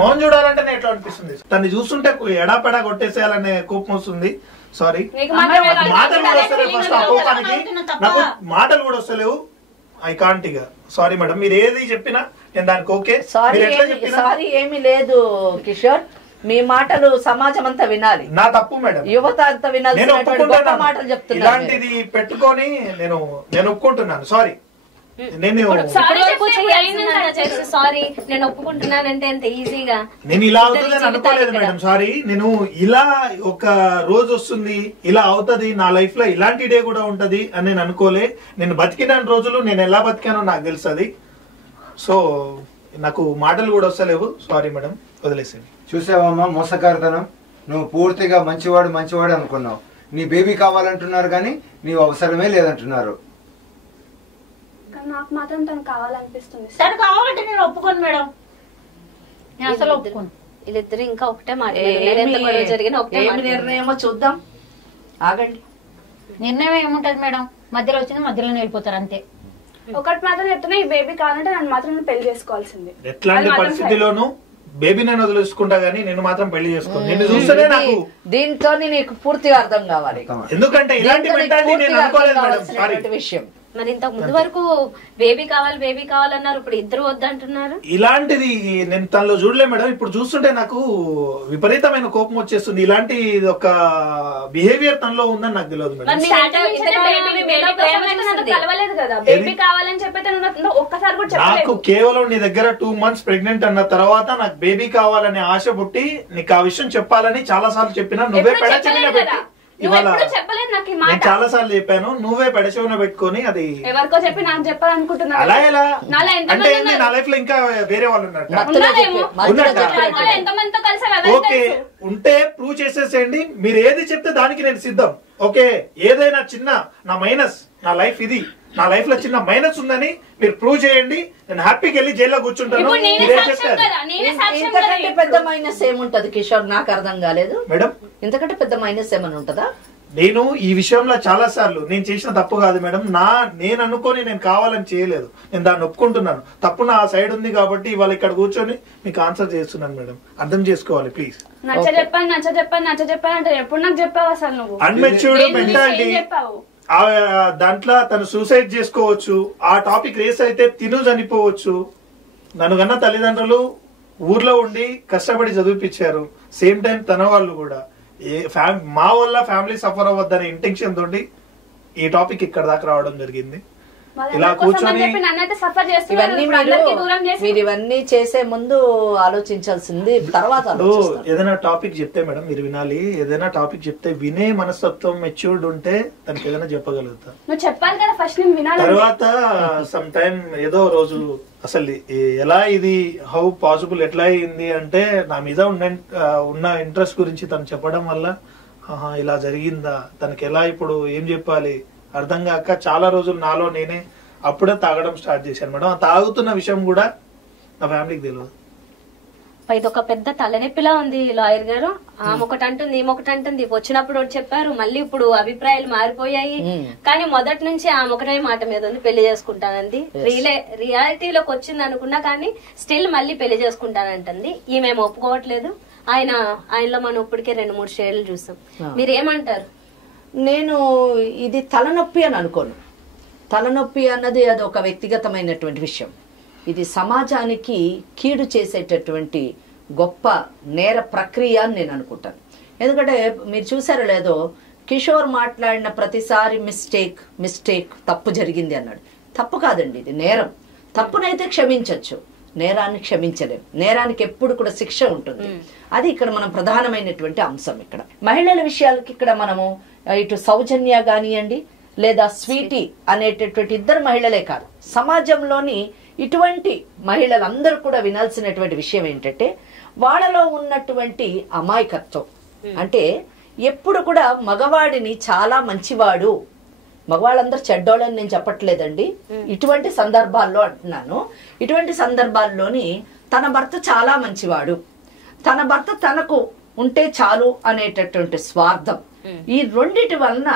మౌన్ చూడాలంటే నేను ఎట్లా అనిపిస్తుంది. తను చూస్తుంటే ఎడాపెడా కొట్టేసేయాలనే కోపం వస్తుంది. సారీ, మాటలు కూడా వస్తలేవు. ఫస్ట్ ఆ కోపానికి నాకు మాటలు కూడా వస్తలేవు. I can't. ఇక సారీ మేడం, మీరు ఏది చెప్పినా నేను దానికి ఓకే. సారీ ఏమీ లేదు కిషోర్. మీ మాటలు సమాజం అంతా వినాలి. నా తప్పు మేడం, యువత అంతా వినాలి. మాటలు చెప్తున్నా. ఇలాంటిది పెట్టుకొని నేను ఒప్పుకుంటున్నాను. సారీ, నేను సారీ నేను ఒప్పుకుంటున్నానంటే అంత ఈజీగా నేను ఇలా అవుతుందని అనుకోలేదు మేడం. సారీ, నేను ఇలా ఒక రోజు వస్తుంది, ఇలా అవుతుంది నా లైఫ్ లో, ఇలాంటి డే కూడా ఉంటది అని నేను అనుకోలే. నేను బతికిన రోజులు నేను ఎలా బతికానో నాకు తెలుసది. సో నాకు మాటలు కూడా వస్తలేవు. సారీ మేడం, వదిలేసేది. చూసావమ్మా మోసగారితనం. నువ్వు పూర్తిగా మంచివాడు అనుకున్నావు. నీ బేబీ కావాలంటున్నారు కానీ నీవు అవసరమే లేదంటున్నారు. నాకు మాత్రం తను కావాలనిపిస్తుంది. తను కావాలంటే నేను ఒప్పుకోను మేడం, నేను అసలు ఒప్పుకోను. వీళ్ళిద్దరు ఇంకా ఒకటే మాట జరిగిన ఒకటే నిర్ణయమో చూద్దాం, ఆగండి. నిర్ణయం ఏముంటది మేడం? మధ్యలో వచ్చింది మధ్యలోనే వెళ్ళిపోతారు అంతే. ఒకటి మాత్రం చెప్తున్నా, ఈ బేబీ కావాలంటే నన్ను మాత్రం పెళ్లి చేసుకోవాల్సింది. ఎట్లాంటి పరిస్థితిలోనూ బేబీ నేను వదిలేసుకుంటా గానీ నేను మాత్రం పెళ్లి చేసుకోను. నిన్ను చూస్తేనే నాకు దీంతో నీకు పూర్తిగా అర్థం కావాలి. ఎందుకంటే ఇలాంటి మెంటాలిటీ నేను అనుకోలేదు మేడం. సారీ విషయం. మరి ఇంతకు ముందు వరకు బేబీ కావాలన్నారు, ఇప్పుడు ఇద్దరు వద్దంటున్నారు. ఇలాంటిది నేను తనలో చూడలే మేడం. ఇప్పుడు చూస్తుంటే నాకు విపరీతమైన కోపం వచ్చేస్తుంది. ఇలాంటి ఒక బిహేవియర్ తనలో ఉందని నాకు తెలియదు మేడం. నాకు కేవలం నీ దగ్గర 2 months ప్రెగ్నెంట్ అన్న తర్వాత నాకు బేబీ కావాలనే ఆశ పుట్టి నీకు ఆ విషయం చెప్పాలని చాలా సార్లు చెప్పినా నువ్వే పెడచెవిన పెట్టి ఇవాళ నేను చాలా సార్లు చెప్పాను, నువ్వే పెడచెవిన పెట్టుకొని అది ఎవరికో చెప్పి నాకు చెప్పాలనుకుంటున్నా. అలా ఎలా అంటే నా లైఫ్ లో ఇంకా వేరే వాళ్ళు ఓకే ఉంటే ప్రూవ్ చేసేసేయండి. మీరు ఏది చెప్తే దానికి నేను సిద్ధం. ఓకే ఏదైనా చిన్న నా మైనస్, నా లైఫ్ ఇది, నా లైఫ్ లో చిన్న మైనస్ ఉందని మీరు ప్రూవ్ చేయండి, నేను హ్యాపీకి వెళ్ళి జైల్లో కూర్చుంటాను. ఇంతకంటే పెద్ద మైనస్ ఏముంటది కిషోర్? నాకు అర్థం కాలేదు మేడం. ఇంతకంటే పెద్ద మైనస్ ఏమైనా ఉంటదా? నేను ఈ విషయంలో చాలా సార్లు నేను చేసిన తప్పు కాదు మేడం. నేను అనుకోని నేను కావాలని చేయలేదు, నేను దాన్ని ఒప్పుకుంటున్నాను. తప్పు నా సైడ్ ఉంది కాబట్టి ఇవాళ ఇక్కడ కూర్చొని మీకు ఆన్సర్ చేస్తున్నాను మేడం. అర్థం చేసుకోవాలి ప్లీజ్. నచ్చ చెప్పాను అంటే ఎప్పుడు నాకు చెప్పావు అసలు నువ్వు? Unmatured mentality. దాంట్లో తను సూసైడ్ చేసుకోవచ్చు. ఆ టాపిక్ రేస్ అయితే తిను చనిపోవచ్చు. నన్ను కన్నా తల్లిదండ్రులు ఊర్లో ఉండి కష్టపడి చదివిపించారు. సేమ్ టైం తన వాళ్ళు కూడా మా వల్ల ఫ్యామిలీ సఫర్ అవ్వద్దనే ఇంటెన్షన్ తోటి ఈ టాపిక్ ఇక్కడ దాకా రావడం జరిగింది. ఇలా కూర్చొని మీరు ఇవన్నీ చేసే ముందు ఆలోచించాల్సింది తర్వాత. ఏదైనా టాపిక్ చెప్తే మేడం మీరు వినాలి. ఏదైనా టాపిక్ చెప్తే వినే మనస్తత్వం మెచ్యూర్డ్ ఉంటే తనకి ఏదైనా చెప్పగలుగుతా. నువ్వు చెప్పాలి కదా ఫస్ట్ నేను వినాలి. తర్వాత సమ్ టైం ఏదో రోజు అసలు ఎలా ఇది హౌ పాసిబుల్ ఎట్లా అయింది అంటే నా మీద ఉన్న ఇంట్రెస్ట్ గురించి తను చెప్పడం వల్ల ఇలా జరిగిందా, తనకి ఎలా ఇప్పుడు ఏం చెప్పాలి అర్థం కాక చాలా రోజులు నాలో నేనే అప్పుడే తాగడం స్టార్ట్ చేశాను మేడం. ఆ తాగుతున్న విషయం కూడా నా ఫ్యామిలీకి తెలియదు. ఇది ఒక పెద్ద తలనొప్పిలా ఉంది లాయర్ గారు. ఆమె ఒకటి అంటుంది, ఈమె ఒకటి అంటుంది. వచ్చినప్పుడు ఒకటి చెప్పారు, మళ్ళీ ఇప్పుడు అభిప్రాయాలు మారిపోయాయి. కానీ మొదటి నుంచి ఆమె ఒకటే మాట మీద ఉంది, పెళ్లి చేసుకుంటానంది. రియాలిటీలోకి వచ్చింది అనుకున్నా కానీ స్టిల్ మళ్ళీ పెళ్లి చేసుకుంటానంటుంది. ఈమె ఒప్పుకోవట్లేదు. ఆయనలో మనం ఇప్పటికే 2-3 షేర్లు చూసాం. మీరేమంటారు? నేను ఇది తలనొప్పి అని అనుకోను. తలనొప్పి అన్నది అది ఒక వ్యక్తిగతమైనటువంటి విషయం. ఇది సమాజానికి కీడు చేసేటటువంటి గొప్ప నేర ప్రక్రియ అని నేను అనుకుంటాను. ఎందుకంటే మీరు చూసారో లేదో, కిషోర్ మాట్లాడిన ప్రతిసారి మిస్టేక్ తప్పు జరిగింది అన్నాడు. తప్పు కాదండి, ఇది నేరం. తప్పునైతే క్షమించవచ్చు, నేరాన్ని క్షమించలేం. నేరానికి ఎప్పుడు కూడా శిక్ష ఉంటుంది. అది ఇక్కడ మనం ప్రధానమైనటువంటి అంశం. ఇక్కడ మహిళల విషయాలకి ఇక్కడ మనము ఇటు సౌజన్య కానివ్వండి లేదా స్వీటీ అనేటటువంటి 2 మహిళలే కాదు, సమాజంలోని ఇటువంటి మహిళలందరూ కూడా వినాల్సినటువంటి విషయం ఏంటంటే వాళ్ళలో ఉన్నటువంటి అమాయకత్వం. అంటే ఎప్పుడు కూడా మగవాడిని చాలా మంచివాడు, మగవాళ్ళందరూ చెడ్డోళ్ళని నేను చెప్పట్లేదండి, ఇటువంటి సందర్భాల్లో అంటున్నాను. ఇటువంటి సందర్భాల్లోని తన భర్త చాలా మంచివాడు, తన భర్త తనకు ఉంటే చాలు అనేటటువంటి స్వార్థం, ఈ రెండిటి వలన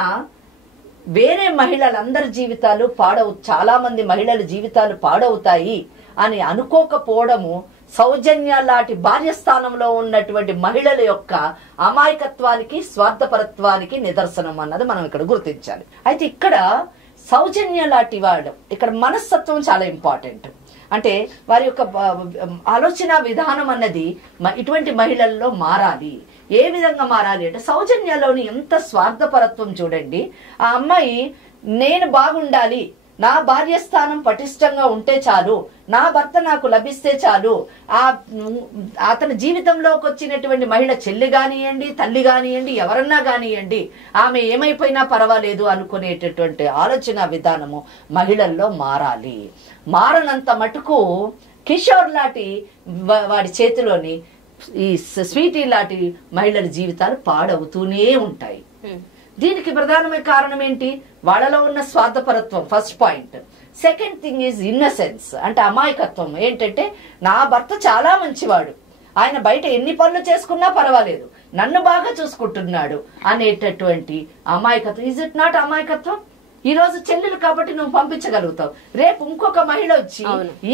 వేరే మహిళలందరి జీవితాలు చాలా మంది మహిళల జీవితాలు పాడవుతాయి అని అనుకోకపోవడము సౌజన్య లాంటి భార్య స్థానంలో ఉన్నటువంటి మహిళల యొక్క అమాయకత్వానికి స్వార్థపరత్వానికి నిదర్శనం అన్నది మనం ఇక్కడ గుర్తించాలి. అయితే ఇక్కడ సౌజన్య లాంటి వాడు ఇక్కడ మనస్తత్వం చాలా ఇంపార్టెంట్. అంటే వారి యొక్క ఆలోచన విధానం అన్నది ఇటువంటి మహిళల్లో మారాలి. ఏ విధంగా మారాలి అంటే సౌజన్యలోని ఎంత స్వార్థపరత్వం చూడండి. ఆ అమ్మాయి నేను బాగుండాలి, నా భార్య స్థానం పటిష్టంగా ఉంటే చాలు, నా భర్త నాకు లభిస్తే చాలు, అతని జీవితంలోకి వచ్చినటువంటి మహిళ చెల్లి కానివ్వండి, తల్లి కానివ్వండి, ఎవరన్నా కానివ్వండి, ఆమె ఏమైపోయినా పర్వాలేదు అనుకునేటటువంటి ఆలోచన విధానము మహిళల్లో మారాలి. మారనంత మటుకు కిషోర్ లాంటి వాడి చేతిలోని ఈ స్వీటీ లాంటి మహిళల జీవితాలు పాడవుతూనే ఉంటాయి. దీనికి ప్రధానమైన కారణం ఏంటి? వాళ్ళలో ఉన్న స్వార్థపరత్వం first point. Second thing is innocence, అంటే అమాయకత్వం. ఏంటంటే నా భర్త చాలా మంచివాడు, ఆయన బయట ఎన్ని పనులు చేసుకున్నా పర్వాలేదు, నన్ను బాగా చూసుకుంటున్నాడు అనేటటువంటి అమాయకత్వం. ఈజ్ ఇట్ నాట్ అమాయకత్వం? ఈ రోజు చెల్లెలు కాబట్టి నువ్వు పంపించగలుగుతావు, రేపు ఇంకొక మహిళ వచ్చి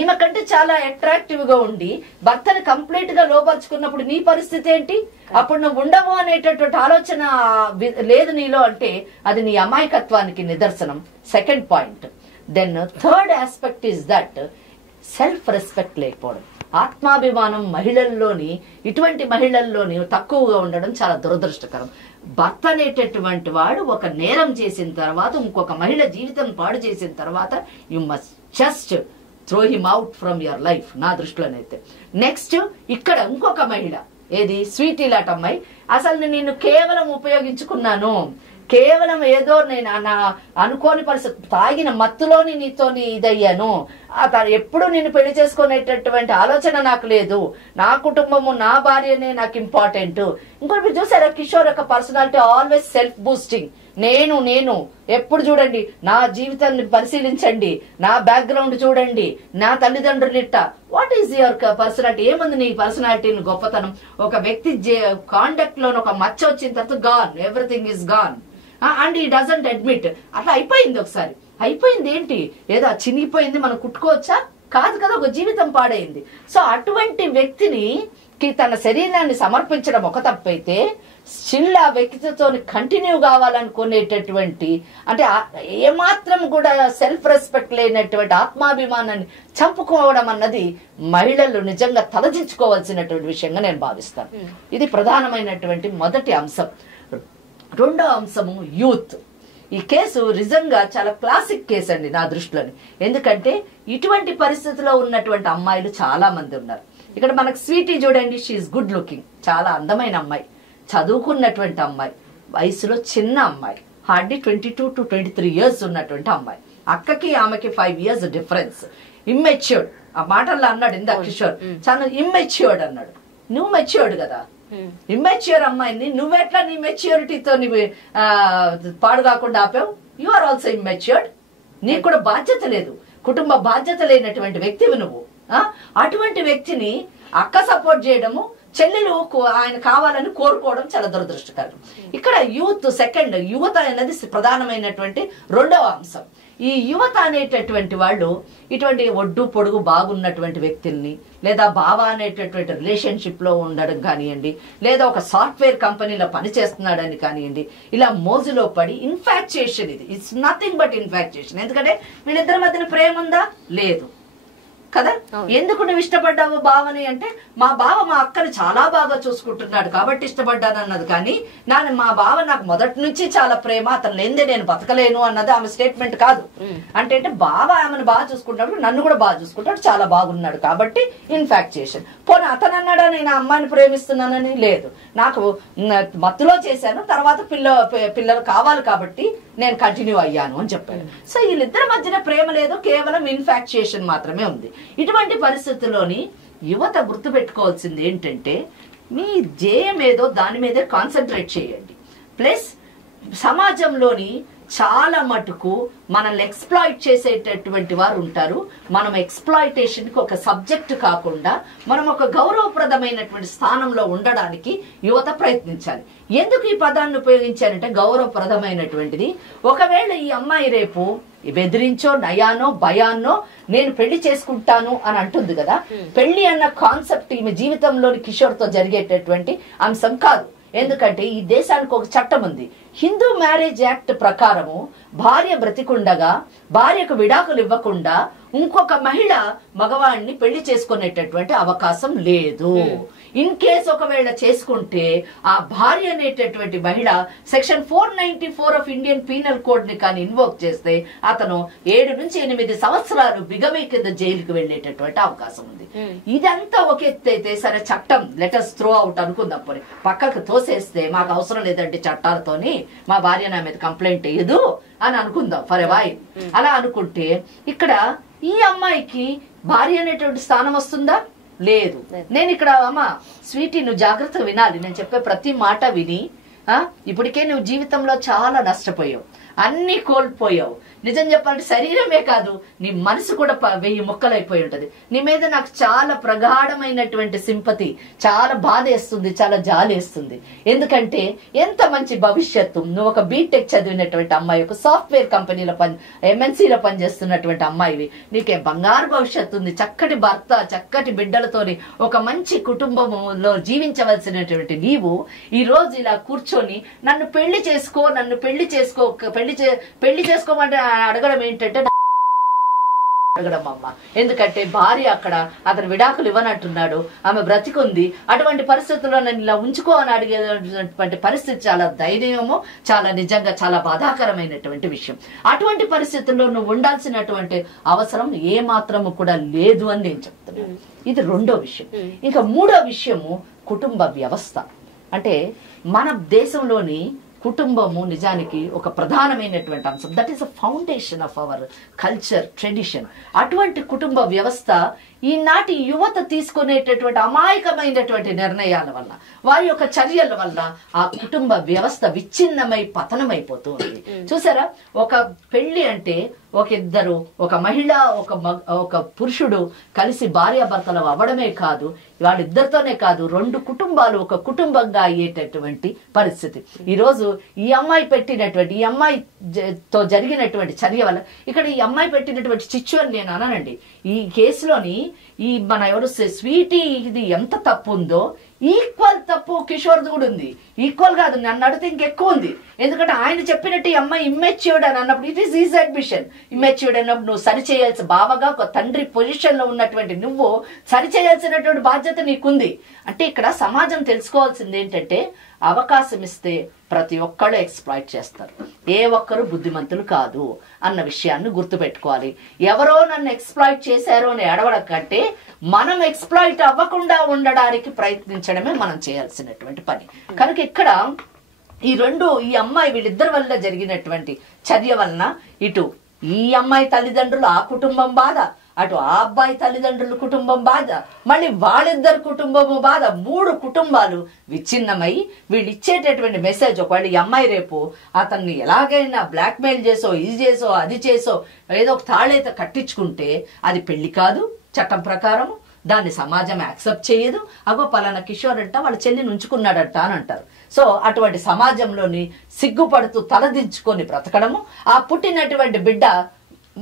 ఈమె కంటే చాలా అట్రాక్టివ్ గా ఉండి భర్తని కంప్లీట్ గా లోపరుచుకున్నప్పుడు నీ పరిస్థితి ఏంటి? అప్పుడు నువ్వు ఉండవు అనేటటువంటి ఆలోచన లేదు నీలో అంటే అది నీ అమాయకత్వానికి నిదర్శనం. Second point. Then third aspect is that self respect లేకపోవడం. ఆత్మాభిమానం మహిళల్లోని, ఇటువంటి మహిళల్లోని తక్కువగా ఉండడం చాలా దురదృష్టకరం. భర్త అనేటటువంటి వాడు ఒక నేరం చేసిన తర్వాత, ఇంకొక మహిళ జీవితం పాడు చేసిన తర్వాత you must just throw him out from your life, నా దృష్టిలోనైతే. నెక్స్ట్ ఇక్కడ ఇంకొక మహిళ, ఏది స్వీటీ లాంటి అమ్మాయి, అసలు నేను కేవలం ఉపయోగించుకున్నాను, కేవలం ఏదో నేను నా అనుకోని పరిస్థితి తాగిన మత్తులోని నీతోని ఇదయ్యాను, ఎప్పుడు నేను పెళ్లి చేసుకునేటటువంటి ఆలోచన నాకు లేదు, నా కుటుంబము నా భార్యనే నాకు ఇంపార్టెంట్. ఇంకోటి మీరు చూసారా కిషోర్ యొక్క పర్సనాలిటీ ఆల్వేస్ సెల్ఫ్ బూస్టింగ్. నేను నేను ఎప్పుడు చూడండి, నా జీవితాన్ని పరిశీలించండి, నా బ్యాక్గ్రౌండ్ చూడండి, నా తల్లిదండ్రులిట్ట. What is your personality? ఏముంది నీ పర్సనాలిటీని గొప్పతనం? ఒక వ్యక్తి కాండక్ట్ లోని ఒక మచ్చ వచ్చిన తర్వాత gone, everything is gone and ఈ డజంట్ అడ్మిట్. అట్లా అయిపోయింది, ఒకసారి అయిపోయింది. ఏంటి ఏదో చినిగిపోయింది, మనం కుట్టుకోవచ్చా? కాదు కదా, ఒక జీవితం పాడైంది. సో అటువంటి వ్యక్తిని తన శరీరాన్ని సమర్పించడం ఒక తప్పైతే, స్టిల్ ఆ వ్యక్తితో కంటిన్యూ కావాలనుకునేటటువంటి, అంటే ఏమాత్రం కూడా సెల్ఫ్ రెస్పెక్ట్ లేనటువంటి ఆత్మాభిమానాన్ని చంపుకోవడం అన్నది మహిళలు నిజంగా తలదించుకోవాల్సినటువంటి విషయంగా నేను భావిస్తాను. ఇది ప్రధానమైనటువంటి మొదటి అంశం. రెండో అంశము యూత్. ఈ కేసు నిజంగా చాలా క్లాసిక్ కేసు అండి నా దృష్టిలోని. ఎందుకంటే ఇటువంటి పరిస్థితిలో ఉన్నటువంటి అమ్మాయిలు చాలా మంది ఉన్నారు. ఇక్కడ మనకు స్వీటీ చూడండి, షీఈస్ గుడ్ లుకింగ్, చాలా అందమైన అమ్మాయి, చదువుకున్నటువంటి అమ్మాయి, వయసులో చిన్న అమ్మాయి, హార్డ్లీ 22 to 23 years ఉన్నటువంటి అమ్మాయి. అక్కకి ఆమెకి 5 years డిఫరెన్స్. ఇమ్మెచ్యూర్డ్, ఆ మాటల్లో అన్నాడు ఇందా కిషోర్, చాలా ఇమ్మెచ్యూర్డ్ అన్నాడు. నువ్వు మెచ్యూర్డ్ కదా, ఇమ్మెచ్యూర్ అమ్మాయిని నువ్వెట్లా నీ మెచ్యూరిటీతో పాడు కాకుండా ఆపావు? You are also immatured. నీకు కూడా బాధ్యత లేదు, కుటుంబ బాధ్యత లేనటువంటి వ్యక్తివి నువ్వు. అటువంటి వ్యక్తిని అక్క సపోర్ట్ చేయడము, చెల్లెలు ఆయన కావాలని కోరుకోవడం చాలా దురదృష్టకరం. ఇక్కడ యూత్ సెకండ్, యువత అనేది ప్రధానమైనటువంటి రెండవ అంశం. ఈ యువత అనేటటువంటి వాళ్ళు ఇటువంటి ఒడ్డు పొడుగు బాగున్నటువంటి వ్యక్తుల్ని, లేదా బావా అనేటటువంటి రిలేషన్షిప్ లో ఉండడం కానివ్వండి, లేదా ఒక సాఫ్ట్వేర్ కంపెనీలో పనిచేస్తున్నాడని కానివ్వండి, ఇలా మోజులో పడి ఇన్ఫాక్చుయేషన్, ఇది ఇట్స్ నథింగ్ బట్ ఇన్ఫాక్చుయేషన్. ఎందుకంటే వీళ్ళిద్దరి మధ్యన ప్రేమ ఉందా? లేదు కదా. ఎందుకు నువ్వు ఇష్టపడ్డావు బావని అంటే, మా బావ మా అక్కని చాలా బాగా చూసుకుంటున్నాడు కాబట్టి ఇష్టపడ్డాను అన్నది. కానీ మా బావ నాకు మొదటి నుంచి చాలా ప్రేమ, అతను లేదే నేను బతకలేను అన్నది ఆమె స్టేట్మెంట్ కాదు. అంటే బావ ఆమెను బాగా చూసుకుంటాడు, నన్ను కూడా బాగా చూసుకుంటాడు, చాలా బాగున్నాడు కాబట్టి ఇన్ఫాక్చుయేషన్. పోనీ అతను అన్నాడా నేను ఆ అమ్మాయిని ప్రేమిస్తున్నానని? లేదు, నాకు మత్తులో చేశాను, తర్వాత పిల్లలు కావాలి కాబట్టి నేను కంటిన్యూ అయ్యాను అని చెప్పాడు. సో వీళ్ళిద్దరి మధ్యన ప్రేమ లేదు, కేవలం ఇన్ఫాక్చుయేషన్ మాత్రమే ఉంది. ఇటువంటి పరిస్థితుల్లోని యువత గుర్తుపెట్టుకోవాల్సింది ఏంటంటే, మీ ధ్యేయం ఏదో దాని మీదే కాన్సన్ట్రేట్ చేయండి. ప్లస్ సమాజంలోని చాలా మటుకు మనల్ని ఎక్స్ప్లాయిట్ చేసేటటువంటి వారు ఉంటారు. మనం ఎక్స్ప్లాయిటేషన్ కి ఒక సబ్జెక్ట్ కాకుండా మనం ఒక గౌరవప్రదమైనటువంటి స్థానంలో ఉండడానికి యువత ప్రయత్నించాలి. ఎందుకు ఈ పదాన్ని ఉపయోగించారంటే, గౌరవప్రదమైనటువంటిది. ఒకవేళ ఈ అమ్మాయి రేపు బెదిరించో నయానో భయాన్నో నేను పెళ్లి చేసుకుంటాను అని అంటుంది కదా, పెళ్లి అన్న కాన్సెప్ట్ ఈమె జీవితంలోని కిషోర్ తో జరిగేటటువంటి అంశం కాదు. ఎందుకంటే ఈ దేశానికి ఒక చట్టం ఉంది. హిందూ మ్యారేజ్ యాక్ట్ ప్రకారము భార్య బ్రతికుండగా భార్యకు విడాకులు ఇవ్వకుండా ఇంకొక మహిళ మగవాడిని పెళ్లి చేసుకునేటటువంటి అవకాశం లేదు. ఇన్ కేస్ ఒకవేళ చేసుకుంటే ఆ భార్య అనేటటువంటి మహిళ section 494 of Indian penal code ని కానీ ఇన్వోక్ చేస్తే అతను 7 నుంచి 8 సంవత్సరాలు బిగమీ కింద జైలుకి వెళ్లేటటువంటి అవకాశం ఉంది. ఇదంతా ఒక ఎత్తు అయితే సరే, చట్టం లెటర్స్ త్రో అవుట్ అనుకుందాం, పోనీ పక్కకు తోసేస్తే మాకు అవసరం లేదంటే చట్టాలతోని మా భార్య నా మీద కంప్లైంట్ వేయదు అని అనుకుందాం ఫర్ ఎ వైల్. అలా అనుకుంటే ఇక్కడ ఈ అమ్మాయికి భార్య అనేటువంటి స్థానం వస్తుందా? లేదు. నేను ఇక్కడ అమ్మ స్వీటీ, నువ్వు జాగ్రత్తగా వినాలి, నేను చెప్పే ప్రతి మాట విని ఇప్పటికే నువ్వు జీవితంలో చాలా నష్టపోయావు, అన్ని కోల్పోయావు. నిజం చెప్పాలంటే శరీరమే కాదు, నీ మనసు కూడా 1000 ముక్కలైపోయి ఉంటది. నీ మీద నాకు చాలా ప్రగాఢమైనటువంటి సింపతి, చాలా బాధ వేస్తుంది, చాలా జాలి వేస్తుంది. ఎందుకంటే ఎంత మంచి భవిష్యత్తు. నువ్వు ఒక బీటెక్ చదివినటువంటి అమ్మాయి, ఒక సాఫ్ట్వేర్ కంపెనీలో MNCలో పనిచేస్తున్నటువంటి అమ్మాయివి, నీకే బంగారు భవిష్యత్తు ఉంది, చక్కటి భర్త, చక్కటి బిడ్డలతోని ఒక మంచి కుటుంబంలో జీవించవలసినటువంటి నీవు ఈ రోజు ఇలా కూర్చొని నన్ను పెళ్లి చేసుకో, నన్ను పెళ్లి చేసుకో, పెళ్లి చేసుకోమంటే అడగడం ఏంటంటే అడగడం అమ్మ. ఎందుకంటే భార్య అక్కడ అతను విడాకులు ఇవ్వనంటున్నాడు, ఆమె బ్రతికుంది. అటువంటి పరిస్థితుల్లో నన్ను ఇలా ఉంచుకో అని అడిగేటువంటి పరిస్థితి చాలా ధైర్యము, చాలా నిజంగా చాలా బాధాకరమైనటువంటి విషయం. అటువంటి పరిస్థితుల్లో నువ్వు ఉండాల్సినటువంటి అవసరం ఏ మాత్రము కూడా లేదు అని నేను చెప్తున్నాను. ఇది రెండో విషయం. ఇంకా మూడో విషయము కుటుంబ వ్యవస్థ. అంటే మన దేశంలోని కుటుంబము నిజానికి ఒక ప్రధానమైనటువంటి అంశం. That is the foundation of our culture, tradition. అటువంటి కుటుంబ వ్యవస్థ ఈనాటి యువత తీసుకునేటటువంటి అమాయకమైనటువంటి నిర్ణయాల వల్ల, వారి యొక్క చర్యల వల్ల ఆ కుటుంబ వ్యవస్థ విచ్ఛిన్నమై పతనమైపోతూ ఉంది. చూసారా, ఒక పెళ్లి అంటే ఇద్దరు, ఒక మహిళ, ఒక పురుషుడు కలిసి భార్యాభర్తలు అవ్వడమే కాదు, వాళ్ళిద్దరితోనే కాదు, 2 కుటుంబాలు ఒక కుటుంబంగా అయ్యేటటువంటి పరిస్థితి. ఈరోజు ఈ అమ్మాయి పెట్టినటువంటి, ఈ అమ్మాయితో జరిగినటువంటి చర్య వల్ల, ఇక్కడ ఈ అమ్మాయి పెట్టినటువంటి చిచ్చు అని నేను అననండి. ఈ కేసులోని ఈ మన ఎవరు స్వీటీ ఇది ఎంత తప్పు ఉందో ఈక్వల్ తప్పు కిషోర్ది కూడా ఉంది. ఈక్వల్ కాదు, నన్ను అడిగితే ఇంకెక్కువ ఉంది. ఎందుకంటే ఆయన చెప్పినట్టు ఈ అమ్మాయి ఇమ్మెచ్యూర్డ్ అని అన్నప్పుడు it is is admission. Immatured అన్నప్పుడు నువ్వు సరిచేయాల్సి, బావగా ఒక తండ్రి పొజిషన్ లో ఉన్నటువంటి నువ్వు సరిచేయాల్సినటువంటి బాధ్యత నీకుంది. అంటే ఇక్కడ సమాజం తెలుసుకోవాల్సింది ఏంటంటే, అవకాశం ఇస్తే ప్రతి ఒక్కళ్ళు ఎక్స్ప్లాయిట్ చేస్తారు, ఏ ఒక్కరు బుద్ధిమంతులు కాదు అన్న విషయాన్ని గుర్తుపెట్టుకోవాలి. ఎవరో నన్ను ఎక్స్ప్లాయిట్ చేశారో అని ఎడవడం కంటే మనం ఎక్స్ప్లాయిట్ అవ్వకుండా ఉండడానికి ప్రయత్నించడమే మనం చేయాల్సినటువంటి పని. కనుక ఇక్కడ ఈ అమ్మాయి వీళ్ళిద్దరి వల్ల జరిగినటువంటి చర్య వలన ఇటు ఈ అమ్మాయి తల్లిదండ్రులు, ఆ కుటుంబం బాధ, అటు ఆ అబ్బాయి తల్లిదండ్రుల కుటుంబం బాధ, మళ్ళీ వాళ్ళిద్దరు కుటుంబము బాధ, 3 కుటుంబాలు విచ్ఛిన్నమై వీళ్ళు ఇచ్చేటటువంటి మెసేజ్, ఒకవేళ ఈ అమ్మాయి రేపు అతన్ని ఎలాగైనా బ్లాక్మెయిల్ చేసో, ఇది చేసో, అది చేసో, ఏదో ఒక తాళైతే కట్టించుకుంటే అది పెళ్లి కాదు చట్టం ప్రకారం, దాన్ని సమాజం యాక్సెప్ట్ చేయదు. అగో పలానా కిషోర్ అంట వాళ్ళ చెల్లిని ఉంచుకున్నాడంట అని అంటారు. సో అటువంటి సమాజంలోని సిగ్గుపడుతూ తలదించుకొని బ్రతకడము, ఆ పుట్టినటువంటి బిడ్డ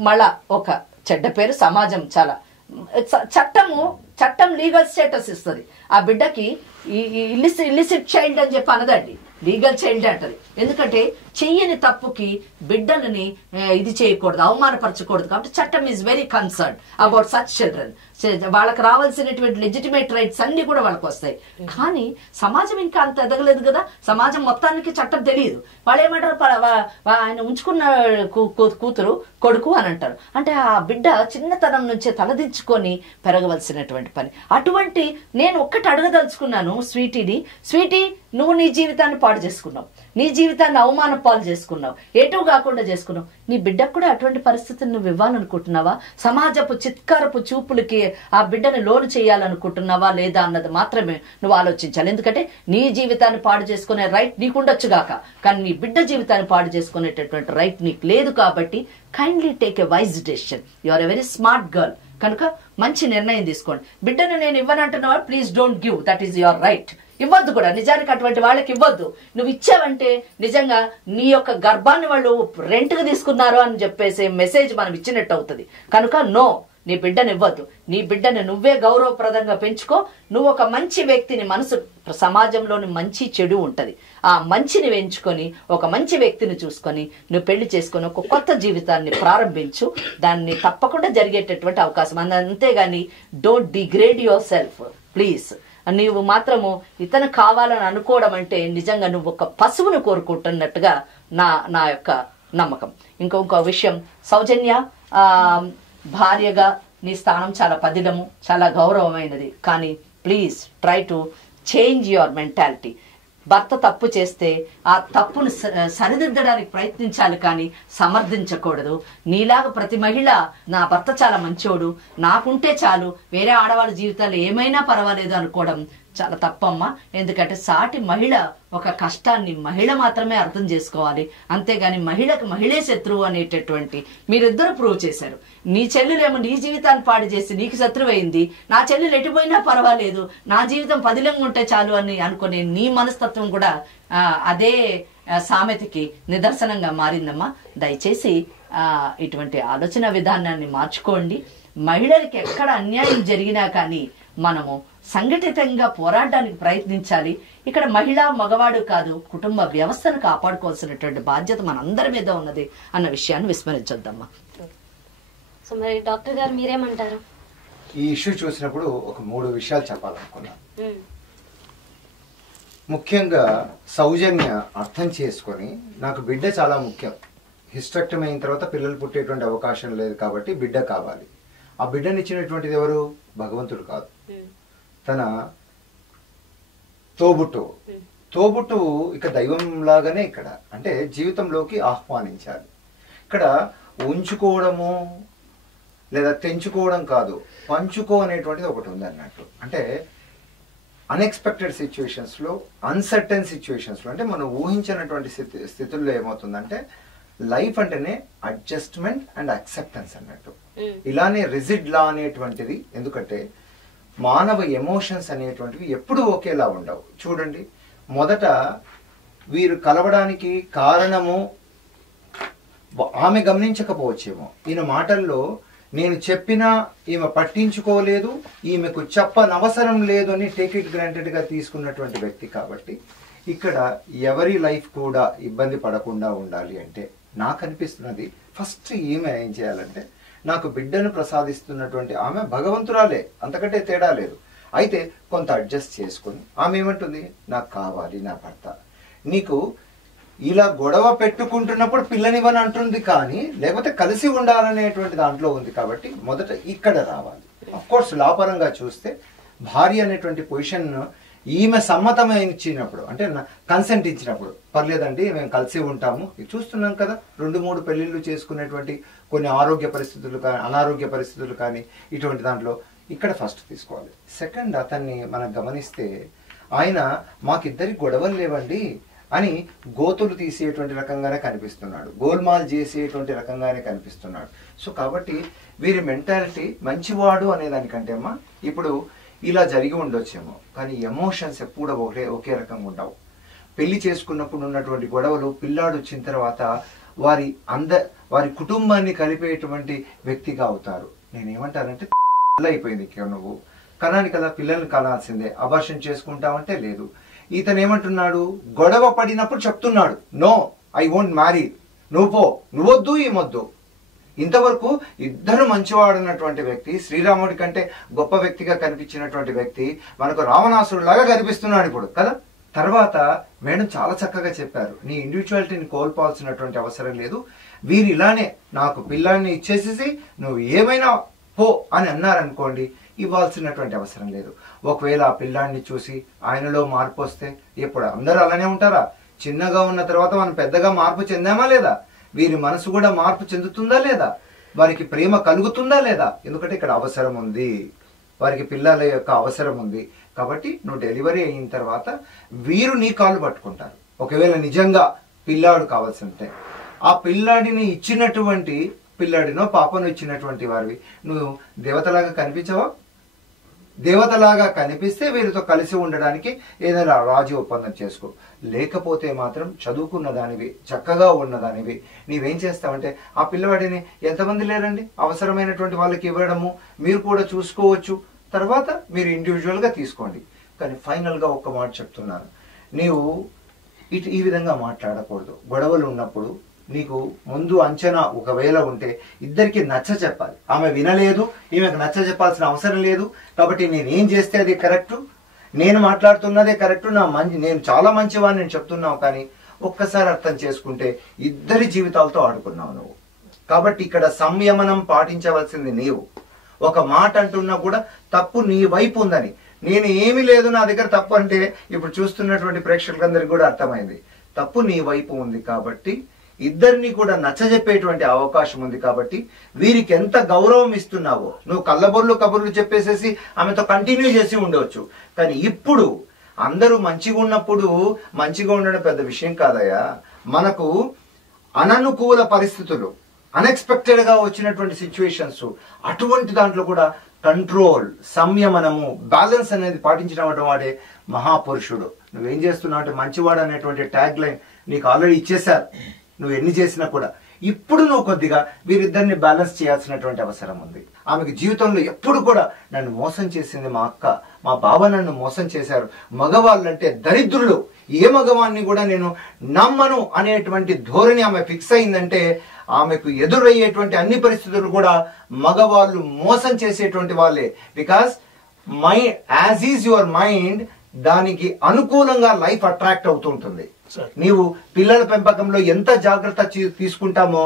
మళ్ళా ఒక చెడ్డ పేరు, సమాజం చాలా చట్టం లీగల్ స్టేటస్ ఇస్తుంది ఆ బిడ్డకి. ఇల్లిసిట్ చైల్డ్ అని చెప్పి అనదండి, లీగల్ చైల్డ్ అంటది. ఎందుకంటే చెయ్యని తప్పుకి బిడ్డలని ఇది చేయకూడదు, అవమానపరచకూడదు. కాబట్టి చట్టం is very concern about such children. వాళ్ళకి రావాల్సినటువంటి లెజిటిమేట్ రైట్స్ అన్ని కూడా వాళ్ళకి వస్తాయి. కానీ సమాజం ఇంకా అంత ఎదగలేదు కదా, సమాజం మొత్తానికి చట్టం తెలియదు. వాళ్ళు ఏమంటారు, ఆయన ఉంచుకున్న కూతురు కొడుకు అని అంటారు. అంటే ఆ బిడ్డ చిన్నతనం నుంచే తలదించుకొని పెరగవలసినటువంటి పని. అటువంటి నేను ఒక్కటి అడగదలుచుకున్నాను స్వీటీని, స్వీటీ నువ్వు నీ జీవితాన్ని పాడు చేసుకున్నావు, నీ జీవితాన్ని అవమాన పాలు చేసుకున్నావు, ఎటు కాకుండా చేసుకున్నావు. నీ బిడ్డకు కూడా అటువంటి పరిస్థితిని నువ్వు ఇవ్వాలనుకుంటున్నావా? సమాజపు చిత్కారపు చూపులకి ఆ బిడ్డను లోను చేయాలనుకుంటున్నావా లేదా అన్నది మాత్రమే నువ్వు ఆలోచించాలి. ఎందుకంటే నీ జీవితాన్ని పాడు చేసుకునే రైట్ నీకుండొచ్చు గాక, కానీ నీ బిడ్డ జీవితాన్ని పాడు చేసుకునేటటువంటి రైట్ నీకు లేదు. కాబట్టి kindly take a wise decision. You are a very smart girl. కనుక మంచి నిర్ణయం తీసుకోండి. బిడ్డను నేను ఇవ్వనంటున్నావా, please don't give, that is your right. ఇవ్వద్దు కూడా, నిజానికి అటువంటి వాళ్ళకి ఇవ్వద్దు. నువ్వు ఇచ్చావంటే నిజంగా నీ యొక్క గర్భాన్ని వాళ్ళు రెంట్కి తీసుకున్నారు అని చెప్పేసి మెసేజ్ మనం ఇచ్చినట్టు అవుతుంది. కనుక నో, నీ బిడ్డను ఇవ్వద్దు. నీ బిడ్డను నువ్వే గౌరవప్రదంగా పెంచుకో. నువ్వు ఒక మంచి వ్యక్తిని, మనసు సమాజంలోని మంచి చెడు ఉంటది, ఆ మంచిని ఎంచుకొని ఒక మంచి వ్యక్తిని చూసుకొని నువ్వు పెళ్లి చేసుకొని ఒక కొత్త జీవితాన్ని ప్రారంభించు. దాన్ని తప్పకుండా జరిగేటటువంటి అవకాశం. అంతేగాని don't degrade your self please. నీవు మాత్రము ఇతను కావాలని అనుకోవడం అంటే నిజంగా నువ్వు ఒక పశువును కోరుకుంటున్నట్టుగా నా యొక్క నమ్మకం. ఇంకొక విషయం, సౌజన్య భార్యగా నీ స్థానం చాలా పదిలము, చాలా గౌరవమైనది. కానీ please try to change your mentality. భర్త తప్పు చేస్తే ఆ తప్పును సరిదిద్దడానికి ప్రయత్నించాలి, కానీ సమర్థించకూడదు. నీలాగా ప్రతి మహిళ నా భర్త చాలా మంచోడు, నాకుంటే చాలు, వేరే ఆడవాళ్ళ జీవితాల్లో ఏమైనా పర్వాలేదు అనుకోవడం చాలా తప్పమ్మా. ఎందుకంటే సాటి మహిళ ఒక కష్టాన్ని మహిళ మాత్రమే అర్థం చేసుకోవాలి, అంతేగాని మహిళకు మహిళే శత్రువు అనేటటువంటి మీరిద్దరు ప్రూవ్ చేశారు. నీ చెల్లెలేమో నీ జీవితాన్ని పాడు చేసి నీకు శత్రువు అయింది, నా చెల్లెలు ఎటుపోయినా పర్వాలేదు, నా జీవితం పదిలంగా ఉంటే చాలు అని అనుకునే నీ మనస్తత్వం కూడా అదే సామెతకి నిదర్శనంగా మారిందమ్మా. దయచేసి ఇటువంటి ఆలోచన విధానాన్ని మార్చుకోండి. మహిళలకి ఎక్కడ అన్యాయం జరిగినా కానీ మనము సంఘటితంగా పోరాడడానికి ప్రయత్నించాలి. ఇక్కడ మహిళ మగవాడు కాదు, కుటుంబ వ్యవస్థను కాపాడుకోవాల్సినటువంటి బాధ్యత మనందరి మీద ఉన్నది అన్న విషయాన్ని విస్మరించొద్దమ్మా. సో మరి డాక్టర్ గారు మీరేమంటారు? ఈ ఇష్యూ చూసినప్పుడు ఒక 3 విషయాలు చెప్పాలనుకున్నాను. ముఖ్యంగా సౌజన్య అర్థం చేసుకొని, నాకు బిడ్డ చాలా ముఖ్యం, హిస్టెక్టమీ అయిన తర్వాత పిల్లలు పుట్టేటువంటి అవకాశం లేదు కాబట్టి బిడ్డ కావాలి. ఆ బిడ్డనిచ్చినటువంటిది ఎవరు? భగవంతుడు కాదు, తన తోబుట్టువు ఇక దైవం లాగానే ఇక్కడ అంటే జీవితంలోకి ఆహ్వానించాలి. ఇక్కడ ఉంచుకోవడము లేదా తెంచుకోవడం కాదు, పంచుకో అనేటువంటిది ఒకటి ఉంది అన్నట్టు. అంటే అన్ఎక్స్పెక్టెడ్ సిచ్యువేషన్స్లో, అన్సర్టన్ సిచ్యువేషన్స్లో, అంటే మనం ఊహించినటువంటి స్థితుల్లో ఏమవుతుందంటే లైఫ్ అంటేనే అడ్జస్ట్మెంట్ అండ్ అక్సెప్టెన్స్ అన్నట్టు. ఇలానే రిజిడ్ లా అనేటువంటిది, ఎందుకంటే మానవ ఎమోషన్స్ అనేటువంటివి ఎప్పుడు ఒకేలా ఉండవు. చూడండి, మొదట వీరు కలవడానికి కారణము ఆమె గమనించకపోవచ్చేమో. ఈయన మాటల్లో నేను చెప్పినా ఈమె పట్టించుకోలేదు, ఈమెకు చెప్పనవసరం లేదు అని టేక్ ఇట్ గ్రాంటెడ్ గా తీసుకున్నటువంటి వ్యక్తి. కాబట్టి ఇక్కడ ఎవరి లైఫ్ కూడా ఇబ్బంది పడకుండా ఉండాలి అంటే నాకు అనిపిస్తున్నది, ఫస్ట్ ఈమె ఏం చేయాలంటే, నాకు బిడ్డను ప్రసాదిస్తున్నటువంటి ఆమె భగవంతురాలే, అంతకంటే తేడా లేదు. అయితే కొంత అడ్జస్ట్ చేసుకుని ఆమె ఏమంటుంది, నాకు కావాలి నా భర్త. నీకు ఇలా గొడవ పెట్టుకుంటున్నప్పుడు పిల్లనివ్వని అంటుంది, కానీ లేకపోతే కలిసి ఉండాలనేటువంటి దాంట్లో ఉంది. కాబట్టి మొదట ఇక్కడ రావాలి. అఫ్కోర్స్ లాపరంగా చూస్తే భార్య అనేటువంటి పొజిషన్ ఈమె సమ్మతమైనప్పుడు, అంటే కన్సెంట్ ఇచ్చినప్పుడు, పర్లేదండి మేము కలిసి ఉంటాము, చూస్తున్నాం కదా 2-3 పెళ్లిళ్ళు చేసుకునేటువంటి కొన్ని ఆరోగ్య పరిస్థితులు కానీ అనారోగ్య పరిస్థితులు కానీ ఇటువంటి దాంట్లో ఇక్కడ ఫస్ట్ తీసుకోవాలి. సెకండ్, అతన్ని మనం గమనిస్తే ఆయన మాకిద్దరికి గొడవలు లేవండి అని గోతులు తీసేటువంటి రకంగానే కనిపిస్తున్నాడు, గోల్మాల్ చేసేటువంటి రకంగానే కనిపిస్తున్నాడు. సో కాబట్టి వీరి మెంటాలిటీ మంచివాడు అనే దానికంటే అమ్మా ఇప్పుడు ఇలా జరిగి ఉండొచ్చేమో, కానీ ఎమోషన్స్ ఎప్పుడు ఒకే రకంగా ఉండవు. పెళ్లి చేసుకున్నప్పుడు ఉన్నటువంటి గొడవలు పిల్లాడు వచ్చిన తర్వాత వారి కుటుంబాన్ని కలిపేటువంటి వ్యక్తిగా అవుతారు. నేనేమంటానంటే అయిపోయింది, నువ్వు కనాలి కదా, పిల్లల్ని కనాల్సిందే, అబార్షన్ చేసుకుంటామంటే లేదు. ఇతను ఏమంటున్నాడు, గొడవ పడినప్పుడు చెప్తున్నాడు, నో ఐ వోంట్ మ్యారీ, నువ్వొద్దు ఈమొద్దు. ఇంతవరకు ఇద్దరు మంచివాడున్నటువంటి వ్యక్తి, శ్రీరాముడి కంటే గొప్ప వ్యక్తిగా కనిపించినటువంటి వ్యక్తి మనకు రావణాసుడు లాగా కనిపిస్తున్నాడు ఇప్పుడు కదా. తర్వాత మేడం చాలా చక్కగా చెప్పారు, నీ ఇండివిజువాలిటీని కోల్పోవాల్సినటువంటి అవసరం లేదు, వీరు ఇలానే నాకు పిల్లాన్ని ఇచ్చేసేసి నువ్వు ఏమైనా పో అని అన్నారనుకోండి, ఇవ్వాల్సినటువంటి అవసరం లేదు. ఒకవేళ ఆ పిల్లాన్ని చూసి ఆయనలో మార్పు వస్తే, ఇప్పుడు అందరూ అలానే ఉంటారా? చిన్నగా ఉన్న తర్వాత మనం పెద్దగా మార్పు చెందామా లేదా? వీరి మనసు కూడా మార్పు చెందుతుందా లేదా? వారికి ప్రేమ కలుగుతుందా లేదా? ఎందుకంటే ఇక్కడ అవసరం ఉంది, వారికి పిల్లల యొక్క అవసరం ఉంది. కాబట్టి నువ్వు డెలివరీ అయిన తర్వాత వీరు నీ కాళ్ళు పట్టుకుంటారు. ఒకవేళ నిజంగా పిల్లాడు కావాల్సి ఉంటే, ఆ పిల్లాడిని ఇచ్చినటువంటి పిల్లాడినో పాపను ఇచ్చినటువంటి వారివి నువ్వు దేవతలాగా కనిపించవా? దేవతలాగా కనిపిస్తే వీరితో కలిసి ఉండడానికి ఏదైనా రాజీ ఒప్పందం చేసుకో. లేకపోతే మాత్రం చదువుకున్న దానివి, చక్కగా ఉన్నదానివి నీవేం చేస్తావంటే, ఆ పిల్లవాడిని ఎంతమంది లేరండి అవసరమైనటువంటి వాళ్ళకి ఇవ్వడము మీరు కూడా చూసుకోవచ్చు. తర్వాత మీరు ఇండివిజువల్గా తీసుకోండి. కానీ ఫైనల్గా ఒక్క మాట చెప్తున్నాను, నీవు ఈ విధంగా మాట్లాడకూడదు. గొడవలు ఉన్నప్పుడు నీకు ముందు అంచనా ఒకవేళ ఉంటే ఇద్దరికి నచ్చ చెప్పాలి. ఆమె వినలేదు, ఈమెకు నచ్చ చెప్పాల్సిన అవసరం లేదు. కాబట్టి నేనేం చేస్తే అది కరెక్టు, నేను మాట్లాడుతున్నదే కరెక్టు, నేను చాలా మంచివాడిని నేను చెప్తున్నావు. కానీ ఒక్కసారి అర్థం చేసుకుంటే ఇద్దరి జీవితాలతో ఆడుకున్నావు నువ్వు. కాబట్టి ఇక్కడ సంయమనం పాటించవలసింది నీవు. ఒక మాట అంటున్నా కూడా తప్పు నీ వైపు ఉందని, నేను ఏమీ లేదు నా దగ్గర తప్పు అంటే ఇప్పుడు చూస్తున్నటువంటి ప్రేక్షకులందరికీ కూడా అర్థమైంది, తప్పు నీ వైపు ఉంది. కాబట్టి ఇద్దరిని కూడా నచ్చజెప్పేటువంటి అవకాశం ఉంది. కాబట్టి వీరికి ఎంత గౌరవం ఇస్తున్నావో, నువ్వు కళ్ళబొర్లు కబుర్లు చెప్పేసేసి ఆమెతో కంటిన్యూ చేసి ఉండవచ్చు. కానీ ఇప్పుడు అందరూ మంచిగా ఉన్నప్పుడు మంచిగా ఉండడం పెద్ద విషయం కాదయ్యా. మనకు అననుకూల పరిస్థితులు, అన్ఎక్స్పెక్టెడ్ గా వచ్చినటువంటి సిచ్యువేషన్స్, అటువంటి దాంట్లో కూడా కంట్రోల్, సంయమనము, బ్యాలెన్స్ అనేది పాటించడం వాడే మహాపురుషుడు. నువ్వేం చేస్తున్నావు అంటే మంచివాడు అనేటువంటి ట్యాగ్ లైన్ నీకు ఆల్రెడీ ఇచ్చేశారు. నువ్వు ఎన్ని చేసినా కూడా ఇప్పుడు నువ్వు కొద్దిగా వీరిద్దరిని బ్యాలెన్స్ చేయాల్సినటువంటి అవసరం ఉంది. ఆమెకి జీవితంలో ఎప్పుడు కూడా నన్ను మోసం చేసింది మా అక్క, మా బావ నన్ను మోసం చేశారు, మగవాళ్ళంటే దరిద్రులు, ఏ మగవాన్ని కూడా నేను నమ్మను అనేటువంటి ధోరణి ఆమె ఫిక్స్ అయిందంటే ఆమెకు ఎదురయ్యేటువంటి అన్ని పరిస్థితులు కూడా మగవాళ్ళు మోసం చేసేటువంటి వాళ్ళే. Because as is your mind, దానికి అనుకూలంగా లైఫ్ అట్రాక్ట్ అవుతూ ఉంటుంది. నీవు పిల్లల పెంపకంలో ఎంత జాగ్రత్త తీసుకుంటామో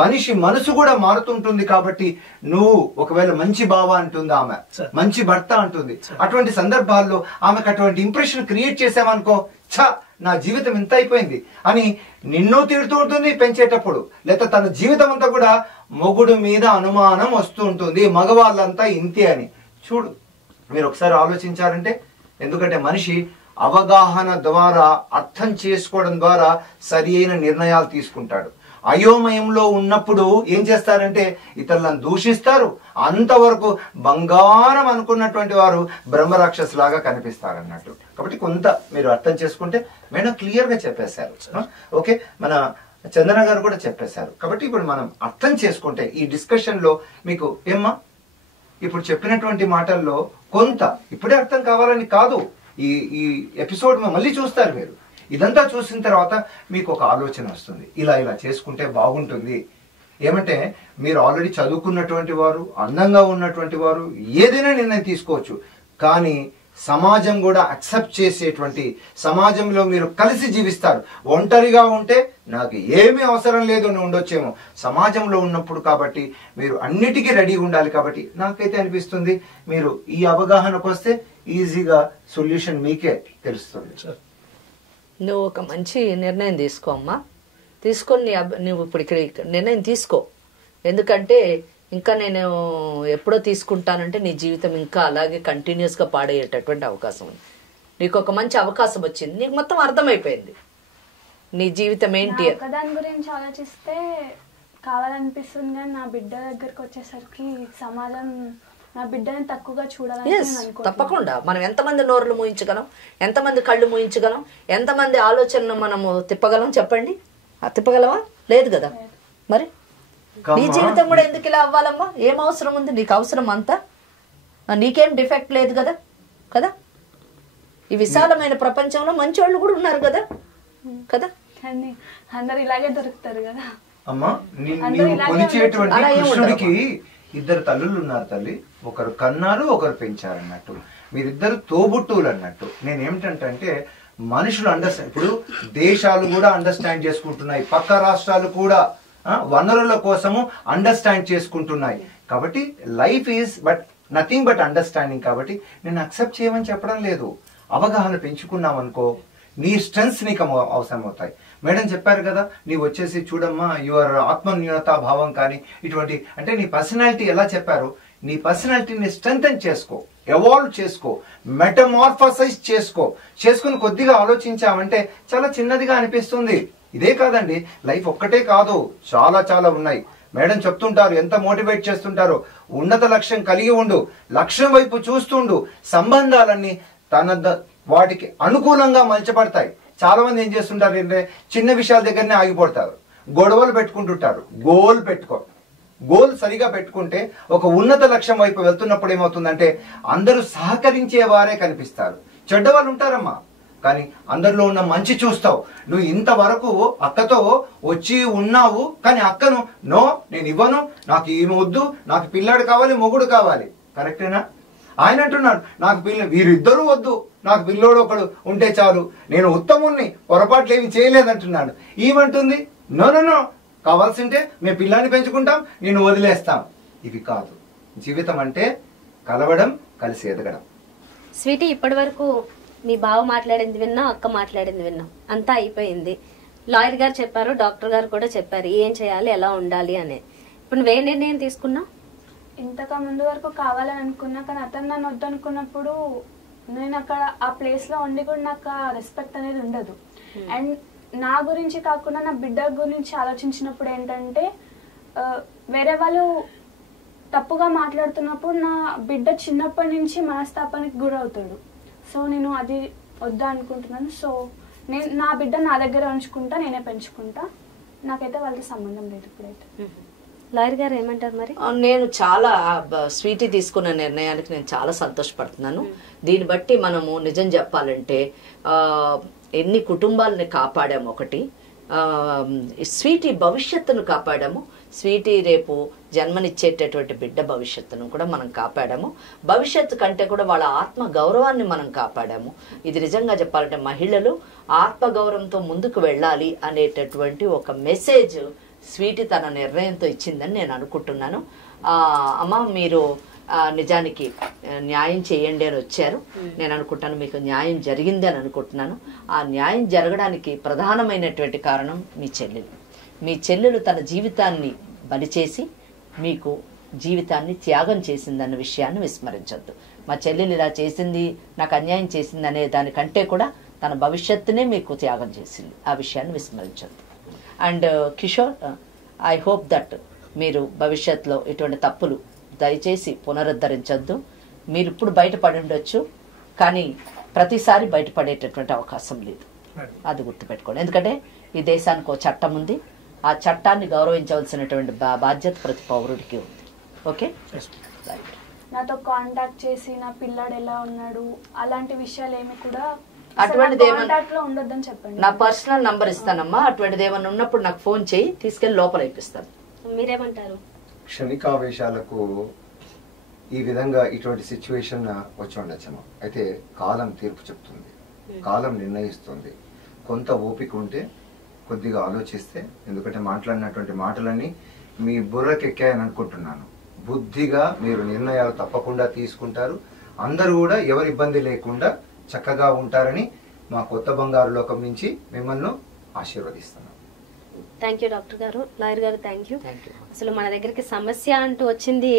మనిషి మనసు కూడా మారుతుంటుంది. కాబట్టి నువ్వు ఒకవేళ మంచి బావ అంటుంది ఆమె, మంచి భర్త అంటుంది, అటువంటి సందర్భాల్లో ఆమెకు అటువంటి ఇంప్రెషన్ క్రియేట్ చేసావనుకో, ఛ నా జీవితం ఇంత అయిపోయింది అని నిన్ను తిడుతూ ఉంటుంది పెంచేటప్పుడు. లేదా తన జీవితం అంతా కూడా మొగుడు మీద అనుమానం వస్తూ ఉంటుంది, మగవాళ్ళంతా ఇంతే అని. చూడు, మీరు ఒకసారి ఆలోచించారంటే, ఎందుకంటే మనిషి అవగాహన ద్వారా, అర్థం చేసుకోవడం ద్వారా సరి అయిన నిర్ణయాలు తీసుకుంటాడు. అయోమయంలో ఉన్నప్పుడు ఏం చేస్తారంటే ఇతరులను దూషిస్తారు. అంతవరకు బంగారం అనుకున్నటువంటి వారు బ్రహ్మరాక్షస్ లాగా కనిపిస్తారన్నట్టు. కాబట్టి కొంత మీరు అర్థం చేసుకుంటే మేడం క్లియర్ గా చెప్పేశారు. ఓకే, మన చందన గారు కూడా చెప్పేశారు. కాబట్టి ఇప్పుడు మనం అర్థం చేసుకుంటే ఈ డిస్కషన్ లో మీకు ఏమ్మా ఇప్పుడు చెప్పినటువంటి మాటల్లో కొంత ఇప్పుడే అర్థం కావాలని కాదు, ఈ ఎపిసోడ్ మళ్ళీ చూస్తారు మీరు. ఇదంతా చూసిన తర్వాత మీకు ఒక ఆలోచన వస్తుంది, ఇలా చేసుకుంటే బాగుంటుంది. ఏమంటే మీరు ఆల్రెడీ చదువుకున్నటువంటి వారు, అందంగా ఉన్నటువంటి వారు, ఏదైనా నిర్ణయం తీసుకోవచ్చు. కానీ సమాజం కూడా అక్సెప్ట్ చేసేటువంటి సమాజంలో మీరు కలిసి జీవిస్తారు. ఒంటరిగా ఉంటే నాకు ఏమీ అవసరం లేదు అని ఉండొచ్చేమో, సమాజంలో ఉన్నప్పుడు కాబట్టి మీరు అన్నిటికీ రెడీగా ఉండాలి. కాబట్టి నాకైతే అనిపిస్తుంది మీరు ఈ అవగాహనకు వస్తే ఈజీగా సొల్యూషన్ మీకే తెలుస్తుంది. నువ్వు ఒక మంచి నిర్ణయం తీసుకో అమ్మా, తీసుకొని నువ్వు ఇప్పుడు ఇక్కడ నిర్ణయం తీసుకో. ఎందుకంటే ఇంకా నేను ఎప్పుడో తీసుకుంటానంటే నీ జీవితం ఇంకా అలాగే కంటిన్యూస్గా పాడేటటువంటి అవకాశం ఉంది. నీకు ఒక మంచి అవకాశం వచ్చింది, నీకు మొత్తం అర్థమైపోయింది నీ జీవితం ఏంటి. దాని గురించి ఆలోచిస్తే కావాలనిపిస్తుంది, కానీ నా బిడ్డ దగ్గరకు వచ్చేసరికి సమాజం నా బిడ్డని తక్కువగా చూడాలని అనుకుంటున్నాను. తప్పకుండా మనం ఎంతమంది నోర్లు మూయించగలం, ఎంతమంది కళ్ళు మూయించగలం, ఎంతమంది ఆలోచనలు మనము తిప్పగలం చెప్పండి? తిప్పగలమా? లేదు కదా. మరి నీ జీవితం కూడా ఎందుకు ఇలా అవ్వాలమ్మా? ఏం అవసరం ఉంది నీకు? అవసరం అంతా నీకేం డిఫెక్ట్ లేదు కదా. కదా, ఈ విశాలమైన ప్రపంచంలో మంచి వాళ్ళు కూడా ఉన్నారు కదా. కదా, అందరు ఇలాగే దొరుకుతారు కదా అమ్మా. నీవు కొలిచేటువంటి కృష్ణుడికి ఇద్దరు తల్లులు ఉన్నారు తల్లి, ఒకరు కన్నారు, ఒకరు పెంచారు అన్నట్టు. మీరిద్దరు తోబుట్టువులు అన్నట్టు. నేనేమిటంటే మనుషులు అండర్స్టాండ్, ఇప్పుడు దేశాలు కూడా అండర్స్టాండ్ చేసుకుంటున్నాయి, పక్క రాష్ట్రాలు కూడా వనరుల కోసము అండర్స్టాండ్ చేసుకుంటున్నాయి. కాబట్టి life is but nothing but understanding. కాబట్టి నేను అక్సెప్ట్ చేయమని చెప్పడం లేదు. అవగాహన పెంచుకున్నాం అనుకో, నీ స్ట్రెంగ్స్ నీకు అవసరం అవుతాయి. మేడం చెప్పారు కదా, నీవు వచ్చేసి చూడమ్మా యువర్ ఆత్మన్యూనతా భావం కానీ ఇటువంటి అంటే నీ పర్సనాలిటీ ఎలా చెప్పారు, నీ పర్సనాలిటీని స్ట్రెంగ్తన్ చేసుకో, ఎవాల్వ్ చేసుకో, మెటమార్ఫసైజ్ చేసుకుని కొద్దిగా ఆలోచించామంటే చాలా చిన్నదిగా అనిపిస్తుంది. ఇదే కాదండి, లైఫ్ ఒక్కటే కాదు, చాలా చాలా ఉన్నాయి. మేడం చెప్తుంటారు, ఎంత మోటివేట్ చేస్తుంటారో, ఉన్నత లక్ష్యం కలిగి ఉండు, లక్ష్యం వైపు చూస్తుండు, సంబంధాలన్నీ వాటికి అనుకూలంగా మలచబడతాయి. చాలా మంది ఏం చేస్తుంటారు అంటే చిన్న విషయాల దగ్గరనే ఆగిపోతారు, గొడవలు పెట్టుకుంటుంటారు. గోల్ సరిగా పెట్టుకుంటే ఒక ఉన్నత లక్ష్యం వైపు వెళ్తున్నప్పుడు ఏమవుతుందంటే అందరూ సహకరించే వారే కనిపిస్తారు. చెడ్డవాళ్ళు ఉంటారమ్మా, కానీ అందరిలో ఉన్న మంచి చూస్తావు. నువ్వు ఇంతవరకు అక్కతో వచ్చి ఉన్నావు, కానీ అక్కను నో నేను ఇవ్వను, నాకు ఈమె వద్దు, నాకు పిల్లాడు కావాలి, మొగుడు కావాలి. కరెక్టేనా? ఆయన అంటున్నాడు నాకు వీరిద్దరూ వద్దు, నాకు పిల్లోడు ఒకడు ఉంటే చాలు, నేను ఉత్తముణ్ణి, పొరపాట్లు ఏమి చేయలేదంటున్నాడు. ఏమంటుంది నో నో నో, కావాల్సింటే మేము పిల్లాన్ని పెంచుకుంటాం, నేను వదిలేస్తాం. ఇవి కాదు జీవితం అంటే, కలవడం, కలిసి ఎదగడం. స్వీటీ, ఇప్పటి వరకు మీ బావ మాట్లాడింది విన్నాం, అక్క మాట్లాడింది విన్నాం, అంతా అయిపోయింది. లాయర్ గారు చెప్పారు, డాక్టర్ గారు కూడా చెప్పారు ఏం చేయాలి, ఎలా ఉండాలి అని. ఇప్పుడు నువ్వే నిర్ణయం తీసుకున్నావు? ఇంతకు ముందు వరకు కావాలని అనుకున్నా, కానీ అతను నన్ను వద్దనుకున్నప్పుడు నేను అక్కడ ఆ ప్లేస్ లో ఉండి కూడా నాకు ఆ రెస్పెక్ట్ అనేది ఉండదు. అండ్ నా గురించి కాకుండా నా బిడ్డ గురించి ఆలోచించినప్పుడు ఏంటంటే వేరే వాళ్ళు తప్పుగా మాట్లాడుతున్నప్పుడు నా బిడ్డ చిన్నప్పటి నుంచి మనస్తాపానికి గురవుతాడు. సో నేను అది వద్దా అనుకుంటున్నాను. సో నేను నా బిడ్డ నా దగ్గర ఉంచుకుంటా, నేనే పెంచుకుంటా. నాకైతే వాళ్ళతో సంబంధం లేదు ఇప్పుడైతే. లాయర్ గారు ఏమంటారు మరి? నేను చాలా స్వీటీ తీసుకున్న నిర్ణయానికి నేను చాలా సంతోషపడుతున్నాను. దీన్ని బట్టి మనము నిజం చెప్పాలంటే ఎన్ని కుటుంబాలని కాపాడాము. ఒకటి స్వీటీ భవిష్యత్తును కాపాడాము. స్వీటీ రేపు జన్మనిచ్చేటటువంటి బిడ్డ భవిష్యత్తును కూడా మనం కాపాడాము. భవిష్యత్తు కంటే కూడా వాళ్ళ ఆత్మ గౌరవాన్ని మనం కాపాడాము. ఇది నిజంగా చెప్పాలంటే మహిళలు ఆత్మగౌరవంతో ముందుకు వెళ్ళాలి అనేటటువంటి ఒక మెసేజ్ స్వీటీ తన నిర్ణయంతో ఇచ్చిందని నేను అనుకుంటున్నాను. అమ్మ మీరు నిజానికి న్యాయం చేయండి అని వచ్చారు. నేను అనుకుంటాను మీకు న్యాయం జరిగింది అని అనుకుంటున్నాను. ఆ న్యాయం జరగడానికి ప్రధానమైనటువంటి కారణం మీ చెల్లెలు. మీ చెల్లెలు తన జీవితాన్ని బలి చేసి మీకు జీవితాన్ని త్యాగం చేసిందన్న విషయాన్ని విస్మరించొద్దు. మా చెల్లెలు ఇలా చేసింది, నాకు అన్యాయం చేసింది అనే దానికంటే కూడా తన భవిష్యత్తునే మీకు త్యాగం చేసింది. ఆ విషయాన్ని విస్మరించొద్దు. And Kishore, I hope that మీరు భవిష్యత్తులో ఇటువంటి తప్పులు దయచేసి పునరుద్ధరించొద్దు. మీరు ఇప్పుడు బయటపడి ఉండొచ్చు, కానీ ప్రతిసారి బయటపడేటటువంటి అవకాశం లేదు. అది గుర్తుపెట్టుకోండి. ఎందుకంటే ఈ దేశానికి ఒక చట్టం ఉంది. ఆ చట్టాన్ని గౌరవించవలసినటువంటి బాధ్యత ప్రతి పౌరుడికి ఉంది. ఓకే, నాతో కాంటాక్ట్ చేసి నా పిల్లాడు ఎలా ఉన్నాడు అలాంటి విషయాలు ఏమి కూడా అటువంటిది కాంటాక్ట్ లో ఉండొద్దని చెప్పండి. నా పర్సనల్ నంబర్ ఇస్తానమ్మా. అటువంటిది ఏమన్నా ఉన్నప్పుడు నాకు ఫోన్ చేయి, తీసుకెళ్లి లోపల ఇప్పిస్తాను. మీరేమంటారు? క్షణికావేశాలకు ఈ విధంగా ఇటువంటి సిచ్యువేషన్ వచ్చి ఉండొచ్చమ్మా. అయితే కాలం తీర్పు చెప్తుంది, కాలం నిర్ణయిస్తుంది. కొంత ఓపిక ఉంటే, కొద్దిగా ఆలోచిస్తే, ఎందుకంటే మాట్లాడినటువంటి మాటలన్నీ మీ బుర్రకి ఎక్కాయని అనుకుంటున్నాను. బుద్ధిగా మీరు నిర్ణయాలు తప్పకుండా తీసుకుంటారు. అందరూ కూడా ఎవరి ఇబ్బంది లేకుండా చక్కగా ఉంటారని మా కొత్త బంగారు లోకం నుంచి మిమ్మల్ని ఆశీర్వదిస్తున్నాం. థ్యాంక్ యూ డాక్టర్ గారు. లాయర్ గారు థ్యాంక్ యూ. అసలు మన దగ్గరికి సమస్య అంటూ వచ్చింది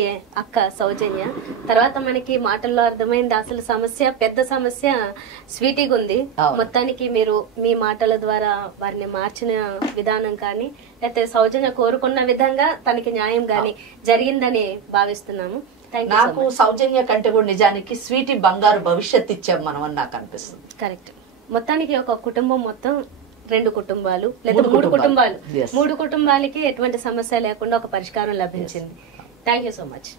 అక్క సౌజన్య. తర్వాత మనకి మాటల్లో అర్థమైంది అసలు సమస్య, పెద్ద సమస్య స్వీటీగా ఉంది. మొత్తానికి మీరు మీ మాటల ద్వారా వారిని మార్చిన విధానం కానీ, లేకపోతే సౌజన్య కోరుకున్న విధంగా తనకి న్యాయం కానీ జరిగిందని భావిస్తున్నాము. నాకు సౌజన్య కంటే కూడా నిజానికి స్వీటీ బంగారు భవిష్యత్తు ఇచ్చాం మనం అని నాకు అనిపిస్తుంది. కరెక్ట్. మొత్తానికి ఒక కుటుంబం మొత్తం 2 కుటుంబాలు లేదా 3 కుటుంబాలు, 3 కుటుంబాలకి ఎటువంటి సమస్య లేకుండా ఒక పరిష్కారం లభించింది. Thank you so much.